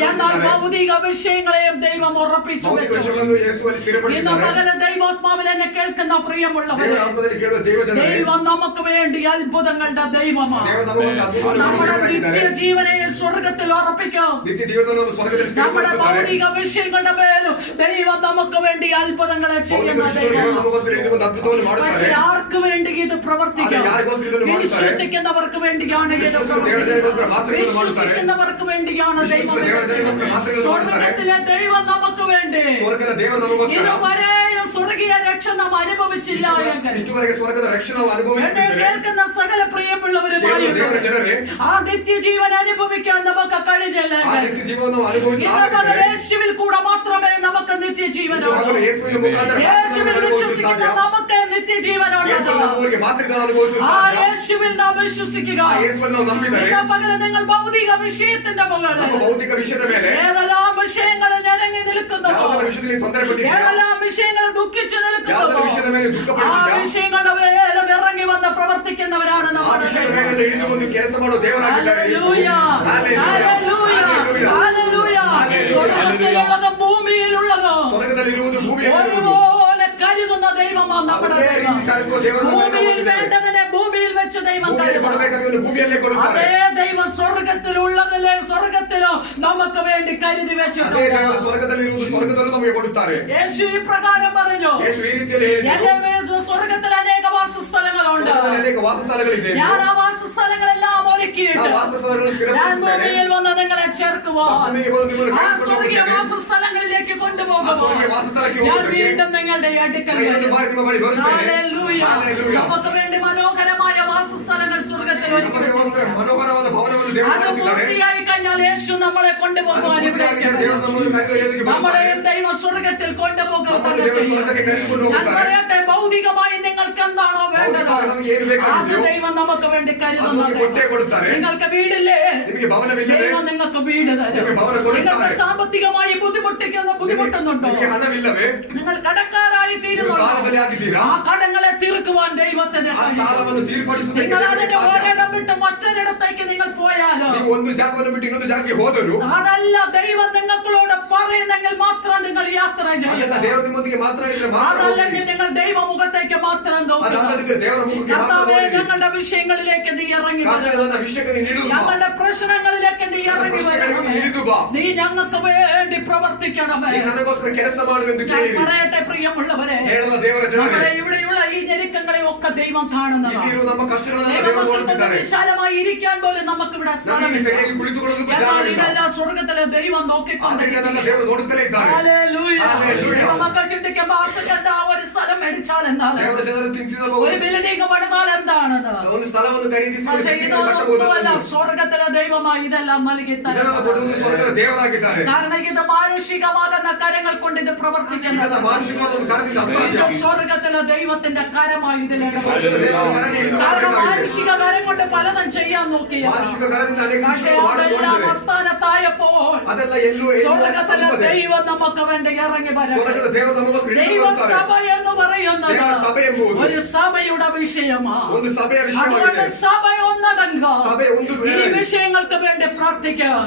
എന്നാൽ ಸ್ಥಿರಪಡಿಸಿದ್ದಾರೆ. ഭൗതിക വിഷയങ്ങളെയും ദൈവം ഉറപ്പിച്ചു ಭೌತಿಕ വെച്ചു. ವಿಷಯಗಳನ್ನು ಯೇಸುವಲ್ಲಿ ഇന്ന് ಸ್ಥಿರಪಡಿಸಿದ್ದಾರೆ. പകല് ദൈവാത്മാവിൽ എന്നെ കേൾക്കുന്ന പ്രിയമുള്ളവരെ, ದೇವರ ಆತ್ಮದಲ್ಲಿ ಕೇಳುವ ದೇವಜನರೇ, ദൈവം നമുക്ക് വേണ്ടി അത്ഭുതങ്ങളുടെ ദൈവമാണ്. ದೇವರು ನಮಗೊಂದು ಅದ್ಭುತವನ್ನು നമ്മുടെ ಮಾಡುತ್ತಿದ್ದಾರೆ. നിത്യജീവനെ സ്വർഗത്തിൽ ഉറപ്പിക്കും. ನಿತ್ಯ ಜೀವನವನ್ನು ಸ್ವರ್ಗದಲ್ಲಿ നമ്മുടെ ಸ್ಥಿರಪಡಿಸುತ್ತಾರೆ. ഭൗതിക വിഷയങ്ങളുടെ മേലും ദൈവം നമുക്ക് വേണ്ടി അത്ഭുതങ്ങളെ ಭೌತಿಕ ചെയ്യുന്ന ವಿಷಯಗಳು ദൈവമാണ്. ನಮಗೋಸ್ಕರ ಇಲ್ಲಿ ಒಂದು ಅದ್ಭುತವನ್ನು പക്ഷെ ಮಾಡುತ್ತಾರೆ. ആർക്ക് വേണ്ടി ഇത് പ്രവർത്തിക്കും? അത് ಯಾರಿಗೋಸ್ಕರ ಇದನ್ನು ಮಾಡುತ್ತಾರೆ? വിശ്വസിക്കുന്നവർക്ക് വേണ്ടിയാണ് ഇത് വിശ്വസിക്കുന്ന ದೇವಜನರಿಗೋಸ್ಕರ ಮಾತ್ರ ಇದನ್ನು ಮಾಡುತ್ತಾರೆ. വിശ്വസിക്കുന്നവർക്ക് വേണ്ടിയാണ് ദൈവം. വിശ്വസിക്കുന്ന ದೇವಜನರಿಗೋಸ್ಕರ ಮಾತ್ರ ಇದನ್ನು ಮಾಡುತ್ತಾರೆ. സ്വർഗത്തിലെ ദൈവം നമുക്ക് വേണ്ടി ಸ್ವರ್ಗದ ದೇವರು ನಮಗೋಸ್ಕರ ഇതുവരെയും സ്വർഗീയ രക്ഷ നാം അനുഭവിച്ചില്ല എങ്കിൽ ಇಷ್ಟುವರೆಗೆ ಸ್ವರ್ಗದ ರಕ್ಷಣೆ ನಾವು എന്നെ ಅನುಭವಿಸುತ್ತಿದ್ದೇವೆ. കേൾക്കുന്ന സകല പ്രിയമുള്ളവരുമായി ದೇವರ ಜನರೇ, ആ നിത്യജീവൻ അനുഭവിക്കാൻ നമുക്ക് കഴിഞ്ഞില്ല. ಆ ನಿತ್ಯ ಜೀವನವನ್ನು ಅನುಭವಿಸಿ ഇന്ന് പകൽ യേശുവിൽ കൂടെ മാത്രമേ നമുക്ക് നിത്യജീവനുള്ളൂ. ಯೇಸುವಿನ ಮುಖಾಂತರ യേശുവിൽ വിശ്വസിക്കുന്ന നമുക്ക് നിത്യജീവനുള്ളത്. ಯೇಸುವನ್ನು ನಂಬುವವರಿಗೆ ಮಾತ್ರ ಇದನ್ನು ಅನುಭವಿಸಲು ആ ಸಾಧ್ಯ. യേശുവിൽ നാം വിശ്വസിക്കുക. ಆ ಯೇಸುವನ್ನು ನಾವು ನಂಬಿದರೆ ഇന്ന് പകൽ നിങ്ങൾ ഭൗതിക വിഷയത്തിന്റെ മുകളിൽ ನಮ್ಮ ಭೌತಿಕ ವಿಷಯದ ಮೇಲೆ ഏതെല്ലാം വിഷയങ്ങളിൽ ഞരങ്ങി നിൽക്കുന്നു, ಯಾವುದರ ವಿಷಯದಲ್ಲಿ ತೊಂದರೆ ಪಟ್ಟಿದ್ದೀರಾ, ഏതെല്ലാം വിഷയങ്ങൾ ദുഃഖിച്ചു ಯಾವುದರ നിൽക്കുന്നു, ವಿಷಯದ ಮೇಲೆ ದುಃಖ ആ ಪಟ್ಟಿದ್ದೀರಾ, വിഷയങ്ങളുടെ മേലും ഇറങ്ങി വന്ന് പ്രവർത്തിക്കുന്നവരാണ് ಆ നമ്മുടെ ವಿಷಯದ ദൈവം. ಮೇಲೆ ಇಳಿದು ಬಂದು ಕೆಲಸ ಮಾಡುವ ದೇವರಾಗಿದ್ದಾರೆ ಯೇಸು. ഹല്ലേലൂയ. ಹಲ್ಲೆಲೂಯಾ. ഹല്ലേലൂയ. ಹಲ್ಲೆಲೂಯಾ. ഹല്ലേലൂയ. ഹല്ലേലൂയ. സ്വർഗ്ഗത്തിലുള്ളതും ഭൂമിയിലുള്ളതും ಸ್ವರ್ಗದಲ್ಲಿರುವುದು ಭೂಮಿಯಲ್ಲಿರುವುದು ഒരുപോലെ കരുതുന്ന ദൈവമാണ് നമ്മുടെ ಅದೇ ദൈവം. ರೀತಿ ಕರೆಯುವ ದೇವರು ನಮ್ಮನ್ನು ഭൂമിയിൽ ನಂಬಿದ್ದಾರೆ. വേണ്ടതിനെ ഭൂമിയിൽ വെച്ച് ദൈവം ಭೂಮಿಯಲ್ಲಿ കരുതും. ಕೊಡಬೇಕಾದನ್ನು ಭೂಮಿಯಲ್ಲೇ ಕೊಡುತ್ತಾರೆ. അതേ ദൈവം സ്വർഗത്തിലുള്ളതിലെ സ്വർഗത്തിലോ നമുക്ക് വേണ്ടി കരുതി ಅದೇ വെച്ചിട്ടുണ്ട്. ದೇವರು ಸ್ವರ್ಗದಲ್ಲಿರುವುದು ಸ್ವರ್ಗದಲ್ಲೂ ನಮಗೆ ಕೊಡುತ್ತಾರೆ. യേശു ഈ പ്രകാരം പറഞ്ഞു, ಯೇಸು ಈ ರೀತಿಯಲ್ಲಿ ಹೇಳಿದರು, എന്റെ സ്വർഗത്തിൽ അനേക വാസസ്ഥലങ്ങളുണ്ട്. ಸ್ವರ್ಗದಲ್ಲಿ ಅನೇಕ ವಾಸಸ್ಥಳಗಳಿವೆ. ഞാൻ ആ വാസസ്ഥലങ്ങളെല്ലാം ഒരുക്കിയിട്ട് ನಾವು ವಾಸಸ್ಥಳಗಳನ್ನು ഞാൻ ಸ್ಥಿರಪಡಿಸುತ್ತೇವೆ. ഭൂമിയിൽ വന്ന് നിങ്ങളെ ചേർക്കുവാൻ ಭೂಮಿಗೆ ಬಂದು ನಿಮ್ಮನ್ನು ആ ಕರೆದುಕೊಂಡು സ്വർഗീയ ಹೋಗುತ್ತೇವೆ. വാസസ്ഥലങ്ങളിലേക്ക് ಆ കൊണ്ടുപോകുമ്പോൾ ಸ್ವರ್ಗೀಯ ವಾಸಸ್ಥಳಕ್ಕೆ ഞാൻ ಹೋಗುತ್ತೇವೆ. വീണ്ടും നിങ്ങളുടെ അടുക്കൽ ಇನ್ನೊಂದು ಬಾರಿ ನಿಮ್ಮ ಬಳಿ ಬರುತ್ತೇನೆ. ഹല്ലേലൂയ. ഹല്ലേലൂയ. നമുക്ക് വേണ്ടി മനോഹരമായ വാസസ്ഥലങ്ങൾ സ്വർഗത്തിൽ ഒരുക്കി ನಮಗೋಸ್ಕರ വെച്ചിട്ടുണ്ട്. ಮನೋಹರವಾದ ಭವನವನ್ನು ದೇವರು അത് ಮಾಡಿದ್ದಾರೆ. പൂർത്തിയായി കഴിഞ്ഞാൽ യേശു നമ്മളെ കൊണ്ടുപോകുവാൻ പൂർത്തിയാക്കിയാൽ ದೇವರು ನಮ್ಮನ್ನು ಕರೆದೊಯ್ಯಲಿಕ್ಕೆ ಬರುತ್ತಾರೆ. നമ്മളെയും ദൈവ സ്വർഗത്തിൽ കൊണ്ടുപോകുക ನಮ್ಮನ್ನು ದೇವರು ಸ್ವರ್ಗಕ್ಕೆ ಕರೆದುಕೊಂಡು ഞാൻ ಹೋಗುತ್ತಾರೆ. പറയട്ടെ, ഭൗതികമായി നിങ്ങൾക്ക് എന്താണോ വേണ്ടത് ಭೌತಿಕವಾಗಿ ನಮಗೆ ಏನು അത് ಬೇಕಾಗಿದೆಯೋ ദൈവം നമുക്ക് വേണ്ടി ಅದು കരുതുന്നത്. ನಮಗೆ ಕೊಟ್ಟೇ ಕೊಡುತ್ತಾರೆ. നിങ്ങൾക്ക് വീടില്ലേ? ನಿಮಗೆ ಭವನವಿಲ್ಲದೆ ദൈവം നിങ്ങൾക്ക് വീട് തരും. ನಿಮಗೆ ಭವನ ಕೊಡುತ್ತಾರೆ. നിങ്ങൾക്ക് സാമ്പത്തികമായി ബുദ്ധിമുട്ടുന്നുണ്ടോ? ನಿಮಗೆ ಹಣವಿಲ್ಲವೇ? നിങ്ങൾ കടക്കാരായി ನೀವು തീരുന്നുണ്ടോ? ಸಾಲದಲ್ಲಿ ಆಗಿದ್ದೀರಾ? ആ കടങ്ങളെ തീർക്കുവാൻ ദൈവത്തിന്റെ ಆ കയ്യിൽ. ಸಾಲವನ್ನು ತೀರ್ಪಡಿಸುವುದಕ್ಕೆ നിങ്ങൾ ನಿಮಗೆ അതിന്റെ ಸಾಧ್ಯ. ഒരിടം വിട്ട് മറ്റൊരിടത്തേക്ക് നിങ്ങൾ പോയാലോ ನೀವು ಒಂದು ಜಾಗವನ್ನು ಬಿಟ್ಟು ಇನ್ನೊಂದು ಜಾಗಕ್ಕೆ ಹೋದರು അതല്ല ദൈവം നിങ്ങളോട് പറയുന്നെങ്കിൽ മാത്രം നിങ്ങൾ യാത്ര ಅದನ್ನ ചെയ്യണം. ದೇವರು ನಿಮ್ಮೊಂದಿಗೆ ಮಾತನಾಡಿದ್ರೆ ಮಾತ್ರ അതല്ലെങ്കിൽ ಹೋಗ್ತೀರಿ. നിങ്ങൾ ദൈവമുഖത്തേക്ക് മാത്രം നോക്കുക. ಅದಲ್ಲದಿದ್ದರೆ ದೇವರ ಮುಖಕ್ಕೆ ಮಾತ್ರ കർത്താവേ, ನೋಡಿರಿ. ഞങ്ങളുടെ വിഷയങ്ങളിലേക്ക് നീ ഇറങ്ങി ಕರ್ತನೇ, വരണം. ನನ್ನ ವಿಷಯಕ್ಕೆ ನೀನು ಇಳಿದು ಬಾ. ഞങ്ങളുടെ പ്രശ്നങ്ങളിലേക്ക് നീ ഇറങ്ങി ಪ್ರಶ್ನೆಗಳಿಗೆ വരണം. ನೀನು ಇಳಿದು ಬಾ. നീ ഞങ്ങൾക്ക് വേണ്ടി പ്രവർത്തിക്കണമേ. ನೀನು ನನಗೋಸ್ಕರ ಕೆಲಸ ಮಾಡುವೆಂದು ഞാൻ ಕೇಳಿರಿ. പറയട്ടെ പ്രിയമുള്ളവരെ, ಹೇಳದ ದೇವರ ಜನರೇ, നമ്മുടെ ഇവിടെയുള്ള ഈ ഞെരുക്കങ്ങളെ ഒക്കെ ദൈവം കാണുന്നതാണ്. ಇಲ್ಲಿರುವ ನಮ್ಮ ಕಷ್ಟಗಳನ್ನು ದೇವರು ദൈവമക്കൾക്ക് ನೋಡುತ್ತಿದ್ದಾರೆ. വിശാലമായി ഇരിക്കാൻ പോലും നമുക്ക് ഇവിടെ ನಮಗೆ ಈ സ്ഥലമില്ല. ಸೈಡಿಗೆ ಕುಳಿತುಕೊಳ್ಳೋದಕ್ಕೂ എന്നാൽ ಜಾಗವಿಲ್ಲ. ഇതെല്ലാം സ്വർഗത്തിലെ ദൈവം ಆದರೆ ಇದನ್ನೆಲ್ಲ നോക്കിക്കൊണ്ടിരിക്കുന്നു. ದೇವರು ನೋಡುತ್ತಲೇ ಇದ್ದಾರೆ. ഹല്ലേലൂയ. ഹല്ലേലൂയ. ദൈവമക്കൾ ചിന്തിക്കുമ്പോൾ ആസകന്റെ ആ ഒരു സ്ഥലം മേടിച്ചാൽ എന്താണ്? ದೇವರ ಜನರು ഒരു ಚಿಂತಿಸಬಹುದು. ബിൽഡിംഗ് പണിതാൽ എന്താണെന്ന്? ಒಂದು ಸ್ಥಳವನ್ನು ಖರೀದಿಸಿ പക്ഷേ ഇതൊന്നുമല്ല, സ്വർഗത്തിലെ ദൈവമായി ഇതെല്ലാം നൽകി ಇದನ್ನು തരുന്നത്. ಕೊಡುವುದು ಸ್ವರ್ಗದ ದೇವರಾಗಿದ್ದಾರೆ. കാരണം ഇത് മാനുഷികമാകുന്ന കരങ്ങൾ കൊണ്ട് ഇത് പ്രവർത്തിക്കുന്നത്. ಇದನ್ನ ಮಾನುಷಿಕವಾದ ಒಂದು ಕರದಿಂದ ഇത് ಅಸಾಧ್ಯ. സ്വർഗത്തിലെ ദൈവത്തിന്റെ കരമായി ഇതിലേക്ക് ಸ್ವರ್ಗದ ದೇವರ ಕರನೇ ಇದು കാരണം ಮಾಡಬೇಕಾಗಿದೆ. മാനുഷിക കരം കൊണ്ട് പലതും ചെയ്യാൻ നോക്കിയ ಮಾನುಷಿಕ ಕರದಿಂದ ಅನೇಕ പക്ഷേ ವಿಷಯಗಳು അതെല്ലാം ಮಾಡಬಹುದು. അസ്ഥാനത്തായ എത്തിയപ്പോൾ ಅದೆಲ್ಲ ಎಲ್ಲೂ സ്വർഗ്ഗത്തിലെ ദൈവം നമുക്ക് വേണ്ടി ഇറങ്ങി ಸ್ವರ್ಗದ ದೇವರು ನಮಗೋಸ್ಕರ ಇಳಿದು ಬರ್ತಾರೆ. ദൈവസഭ എന്ന് പറയുന്നത് ದೇವರ ಸಭೆ ಎಂಬುದು ഒരു സഭയുടെ വിഷയമാണ്. ಒಂದು ಸಭೆಯ അതുകൊണ്ട് ವಿಷಯವಾಗಿದೆ. സഭ ഒന്നടങ്ക സഭೆ ಒಂದು ഈ വിഷയങ്ങൾക്ക് വേണ്ടി പ്രാർത്ഥിക്കാം.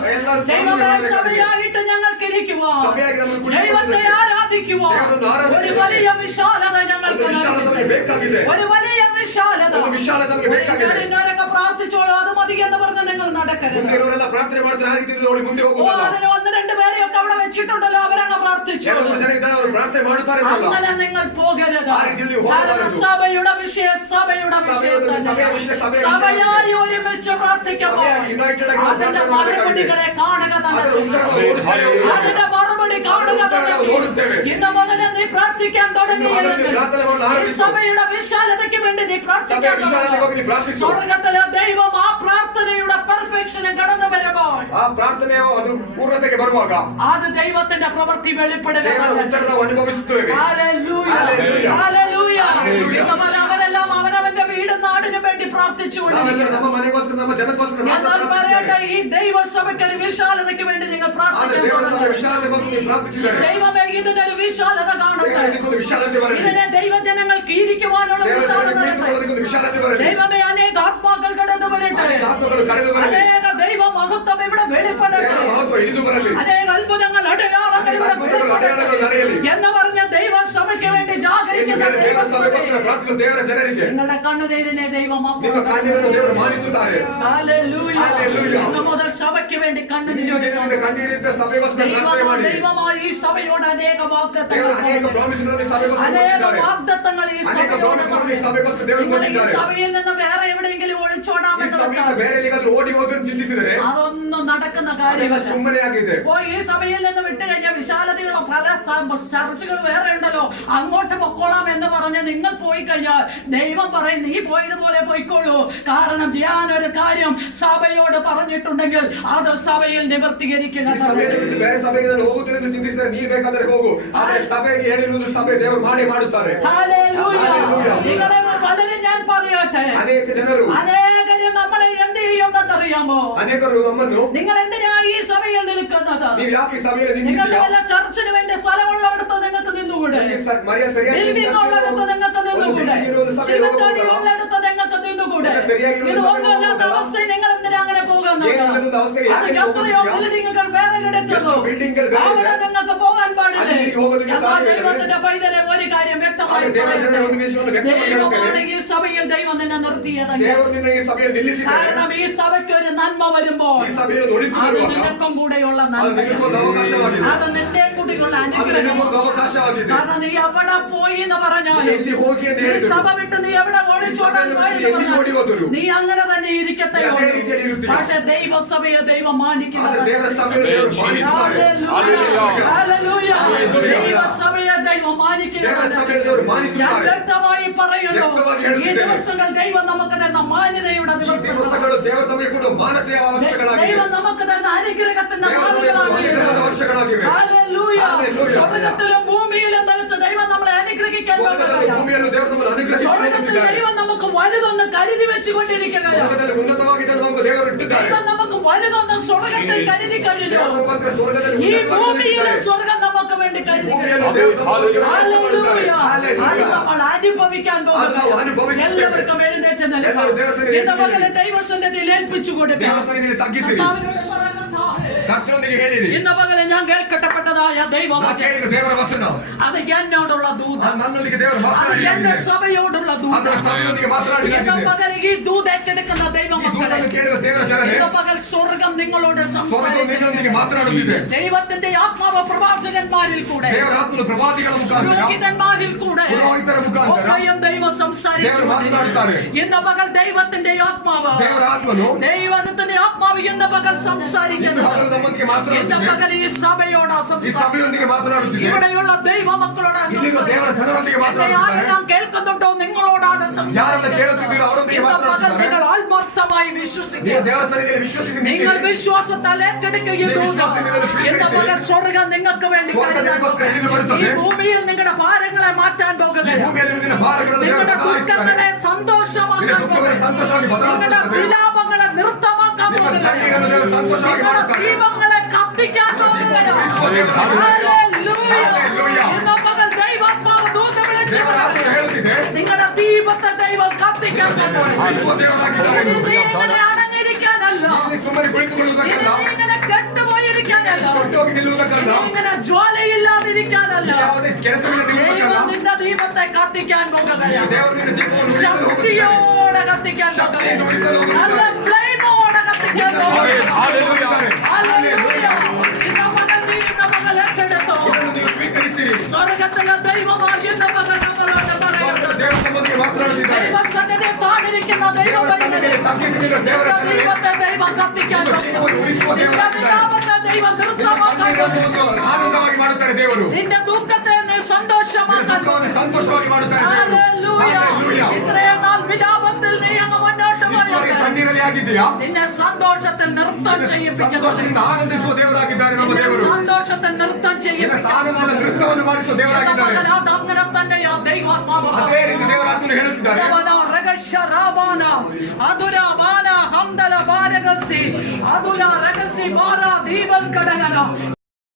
ദൈവമേ, സഭയായിട്ട് ഞങ്ങൾക്ക് ഇരിക്കുവാൻ, ಸಭೆಯಾಗಿ ನಮಗೆ ಕುಳಿತುಕೊಳ್ಳುವುದಕ್ಕೆ, ദൈവത്തെ ആരാധിക്കുവാൻ ದೇವರನ್ನು ಆರಾಧಿಸುವುದಕ್ಕೆ ഒരു വലിയ വിശാലത ഞങ്ങൾക്ക് ಒಂದು ವಿಶಾಲತೆ ನಮಗೆ ಬೇಕಾಗಿದೆ. ഒരു വലിയ വിശാലത. ಒಂದು ವಿಶಾಲತೆ ನಮಗೆ ಬೇಕಾಗಿದೆ. ഞാനൊക്കെ പ്രാർത്ഥിച്ചോളൂ, അത് മതി എന്ന് പറഞ്ഞ് നിങ്ങൾ നടക്കരുത്. ಮುಂದೆ ಇರೋರೆಲ್ಲ ಪ್ರಾರ್ಥನೆ ಮಾಡ್ತಾರೆ, ಆ ರೀತಿ ನೋಡಿ ಮುಂದೆ ഓ, ಹೋಗುವುದಲ್ಲ. അതിന് ഒന്ന് രണ്ട് പേരെയൊക്കെ അവിടെ വെച്ചിട്ടുണ്ടല്ലോ, അവരങ്ങ് പ്രാർത്ഥിച്ചു. ಎರಡು ಮೂರು ಜನ ಇದ್ದಾರೆ, ಅವರು ಪ್ರಾರ್ಥನೆ ಮಾಡುತ್ತಾರೆ ಅಂತಲ್ಲ. അങ്ങനെ നിങ്ങൾ പോകരുത്. ആ രീതിയിൽ ನೀವು ಹೋಗಬಾರದು. കാരണം സഭയുടെ വിഷയം സഭയുടെ വിഷയം തന്നെ. സഭയായി ഒരുമിച്ച് പ്രാർത്ഥിക്കുമ്പോൾ അതിന്റെ മറുപടികളെ കാണുക തന്നെ ചെയ്യും. അതിന്റെ മറുപടി കാണുക തന്നെ ചെയ്യും. ഇന്ന് മുതൽ നീ പ്രാർത്ഥിക്കാൻ തുടങ്ങിയെങ്കിൽ ഈ സഭയുടെ വിശാലതയ്ക്ക് വേണ്ടി നീ പ്രാർത്ഥിക്കാൻ തുടങ്ങും. സ്വർഗ്ഗത്തിലെ ദൈവം ആ പ്രാർത്ഥനയുടെ പെർഫെക്ഷന് കടന്നു വരുമ്പോൾ ಆ ಪ್ರಾರ್ಥನೆಯು ಅದು ಪೂರ್ಣತೆಗೆ ಬರುವಾಗ അത് ദൈവത്തിന്റെ പ്രവൃത്തി വെളിപ്പെടുക. ನಾವು ಅನುಭವಿಸುತ್ತೇವೆ. അവരെല്ലാം അവനവന്റെ വീടും നാടിനും വേണ്ടി പ്രാർത്ഥിച്ചുകൊണ്ടിരിക്കുന്നു. ನಮ್ಮ ಮನೆಗೋಸ್ಕರ ನಮ್ಮ ಜನಕ್ಕೋಸ್ಕರ എന്നാൽ പറയട്ടെ, ഈ ദൈവസഭയ്ക്ക് ഒരു വിശാലതയ്ക്ക് വേണ്ടി നിങ്ങൾ പ്രാർത്ഥിക്കണം. ദൈവമേ, ഇതിനൊരു വിശാലത കാണട്ടെ. ഇതിനെ ദൈവജനങ്ങൾക്ക് ഇരിക്കുവാനുള്ള വിശാലത. ദൈവമേ, അനേക ആത്മാക്കൾ കടന്നു വരട്ടെ. അനേക ദൈവ മഹത്വം ഇവിടെ വെളിപ്പെടട്ടെ. അനേക അത്ഭുതങ്ങൾ അടയാളങ്ങൾ ഇവിടെ വെളിപ്പെടട്ടെ എന്ന് പറഞ്ഞ ദൈവസഭയ്ക്ക് വേണ്ടി ജാഗരിക്കുന്ന നിങ്ങളുടെ കണ്ണുനീരിനെ ദൈവം മുതൽ സഭയ്ക്ക് വേണ്ടി ദൈവമായി ഈ സഭയോട് അനേക വാഗ്ദത്തങ്ങൾ അനേക വാഗ്ദത്തങ്ങൾ ഈ സഭയോട് ഈ സഭയിൽ നിന്ന് വേറെ എവിടെയെങ്കിലും ഒളിച്ചോടാമെന്ന് അതൊന്നും നടക്കുന്ന കാര്യമല്ല. ഈ സഭയിൽ നിന്ന് വിട്ടു കഴിഞ്ഞാൽ വിശാലതയുള്ള പല ചർച്ചകൾ വേറെ ഉണ്ടല്ലോ, അങ്ങോട്ട് പൊക്കോളാം എന്ന് പറഞ്ഞ് നിങ്ങൾ പോയി കഴിഞ്ഞാൽ ദൈവം പറയും നീ പോയതുപോലെ പോയിക്കോളൂ. കാരണം ഞാൻ ഒരു കാര്യം സഭയോട് പറഞ്ഞിട്ടുണ്ടെങ്കിൽ അത് സഭയിൽ നിവർത്തീകരിക്കുക. നിങ്ങളെ പലരും ഞാൻ പറയട്ടെ, അനേകരും നമ്മളെ എന്ത് ചെയ്യുമെന്നറിയാമോ? നിങ്ങൾ എന്തിനാ ഈ സഭയിൽ നിൽക്കുന്നത്? നിങ്ങൾക്ക് വല്ല ചർച്ചിന് വേണ്ടി സ്ഥലമുള്ളിടത്ത് നിങ്ങൾക്ക് നിന്നുകൂടെ? ഉള്ളിടത്ത് നിങ്ങൾക്ക് നിന്നുകൂടെ? ശിവത്തോടി ഉള്ളിടത്ത് നിങ്ങൾക്ക് നിന്നുകൂടെ? ഇതൊന്നുമല്ലാത്ത അവസ്ഥയിൽ നിങ്ങൾ എന്തിനാ അങ്ങനെ പോകുന്നത്? അത് എത്രയോ ബിൽഡിങ്ങുകൾ വേറെ കിടക്കുന്നു, അവിടെ നിങ്ങൾക്ക് പോകാൻ പാടില്ലേ? ദൈവത്തിന്റെ പൈതലെ ഒരു കാര്യം വ്യക്തമായി ദൈവമാണ് ഈ സഭയിൽ ദൈവം നിന്നെ നിർത്തിയത്. കാരണം ഈ സഭയ്ക്ക് ഒരു നന്മ വരുമ്പോൾ അത് നിനക്കും കൂടെയുള്ള നന്മ, അത് നിന്റെ കൂടെയുള്ള അനുഗ്രഹം. കാരണം നീ എവിടെ പോയി എന്ന് പറഞ്ഞാൽ ഈ സഭ വിട്ട് നീ എവിടെ ഓടിച്ചോടാൻ പോയി നീ അങ്ങനെ തന്നെ ഇരിക്കത്തേ. പക്ഷെ ദൈവസഭയെ ദൈവം മാനിക്കുക. ദൈവസഭയെ ദൈവം മാനിക്കുക. ഞാൻ വ്യക്തമായി പറയുന്നു, ഈ ദിവസങ്ങൾ ദൈവം നമുക്ക് തന്ന മാന്യതയുടെ ദിവസങ്ങൾ, ദൈവം നമുക്ക് തന്ന അനുഗ്രഹത്തിന്റെ സ്വർഗത്തിലും ഭൂമിയിലും വെച്ച് ദൈവം നമ്മളെ അനുഗ്രഹിക്കാൻ ദൈവം നമുക്ക് വലുതൊന്ന് കരുതി വെച്ചുകൊണ്ടിരിക്കുകയാണ്. ദൈവം നമുക്ക് വലുതൊന്ന് സ്വർഗത്തിൽ കരുതി കഴിഞ്ഞു. ഈ ഭൂമിയിലെ സ്വർഗം നമുക്ക് വേണ്ടി കരുതി നമ്മൾ അനുഭവിക്കാൻ പോകുന്നു. എല്ലാവർക്കും എഴുന്നേറ്റ് നൽകാം. ഇന്ന് പകരം ദൈവസന്നിധിയിൽ ഏൽപ്പിച്ചു കൊടുക്കാം. ഇന്ന് പകരം ഞാൻ കേൾക്കപ്പെട്ടതായ ദൈവവചനം അത് എന്നോടുള്ള ദൂതം, അത് എന്റെ സഭയോടുള്ള ദൂതം. ഇന്ന് പകരം ഈ ദൂത് ഏറ്റെടുക്കുന്ന ദൈവമക്കളെ ഇന്ന് പകൽ സ്വർഗം നിങ്ങളോട് സംസാരിച്ചു. ദൈവത്തിന്റെ ആത്മാവ് പ്രവാചകന്മാരിൽ കൂടെ പുരോഹിതന്മാരിൽ കൂടെ ഒക്കെയും ദൈവം സംസാരിച്ചു. ഇന്ന് പകൽ ദൈവത്തിന്റെ ആത്മാവ് ഇന്ന് പകൽ സംസാരിക്കുന്നു. ഇന്ന് പകൽ ഈ സഭയോടാ സംസാരിക്കുന്നത്. ഇവിടെയുള്ള ദൈവമക്കളോടാ സംസാരിക്കുന്നത്. ആരെല്ലാം കേൾക്കുന്നുണ്ടോ നിങ്ങളോടാണ് സംസാരിക്കുന്നത്. ഇന്ന് പകൽ നിങ്ങൾ ആത്മാർത്ഥമായി വിശ്വസിക്കുക. നിങ്ങൾ വിശ്വാസത്താൽ ഏറ്റെടുക്കുകയും ഇന്ന് പകൽ സ്വർഗം നിങ്ങൾക്ക് വേണ്ടി ഈ ഭൂമിയിൽ നിങ്ങളുടെ ഭാരങ്ങളെ മാറ്റാൻ പോകുകയാണ്. നിങ്ങളുടെ ദുഃഖങ്ങളെ സന്തോഷമാക്കാൻ പോകുകയാണ്. നിങ്ങളുടെ വിലാപങ്ങളെ നൃത്തമാക്കാൻ പോകുകയാണ്. നിങ്ങളുടെ ദീപങ്ങളെ കത്തിക്കാൻ പോകുകയാണ്. ഹല്ലേലൂയ. ഇന്ന് പകൽ ദൈവാത്മാവ് ദൂതം വിളിച്ചു നിങ്ങളുടെ ദീപത്തെ ദൈവം കത്തിക്കാൻ പോകുകയാണ്. ഇങ്ങനെ അടങ്ങിയിരിക്കാനല്ല, ഇങ്ങനെ കെട്ടുപോയിരിക്കാനല്ല, ഇങ്ങനെ ജ്വാലയില്ലാതിരിക്കാനല്ല. ദൈവം നിന്റെ ദീപത്തെ കത്തിക്കാൻ പോകുകയാണ്. ശക്തിയോടെ കത്തിക്കാൻ പോകുകയാണ്. നല്ല ഫ്ലെയിമോടെ കത്തിക്കാൻ പോകുകയാണ്. ഹല്ലേലൂയ. ഇന്ന് പകൽ നീ ഇന്ന് പകൽ ഏറ്റെടുത്തോ. സ്വർഗ്ഗത്തിലെ ദൈവമായി ഇന്ന് പകൽ നമ്മളോട് പറയുന്നത് ദൈവസന്നിധിയിൽ താണിരിക്കുന്ന ദൈവം ദൈവത്തെ ദൈവം കത്തിക്കാൻ നിന്റെ വിലാപത്തെ ദൈവം നൃത്തമാക്കാൻ നിന്റെ ദുഃഖത്തെ നീ സന്തോഷമാക്കാൻ. ഹല്ലേലൂയ. ഇത്രയും നാൾ വിലാപത്തിൽ നീ അങ്ങ് മുന്നോട്ട് പോയത് നിന്നെ സന്തോഷത്തിൽ നൃത്തം ചെയ്യിപ്പിക്കുന്നു. സന്തോഷത്തിൽ നൃത്തം ചെയ്യിപ്പിക്കുന്നു. അങ്ങനെ തന്നെയാ ദൈവാത്മാവ്. അതുല രഹസ്യ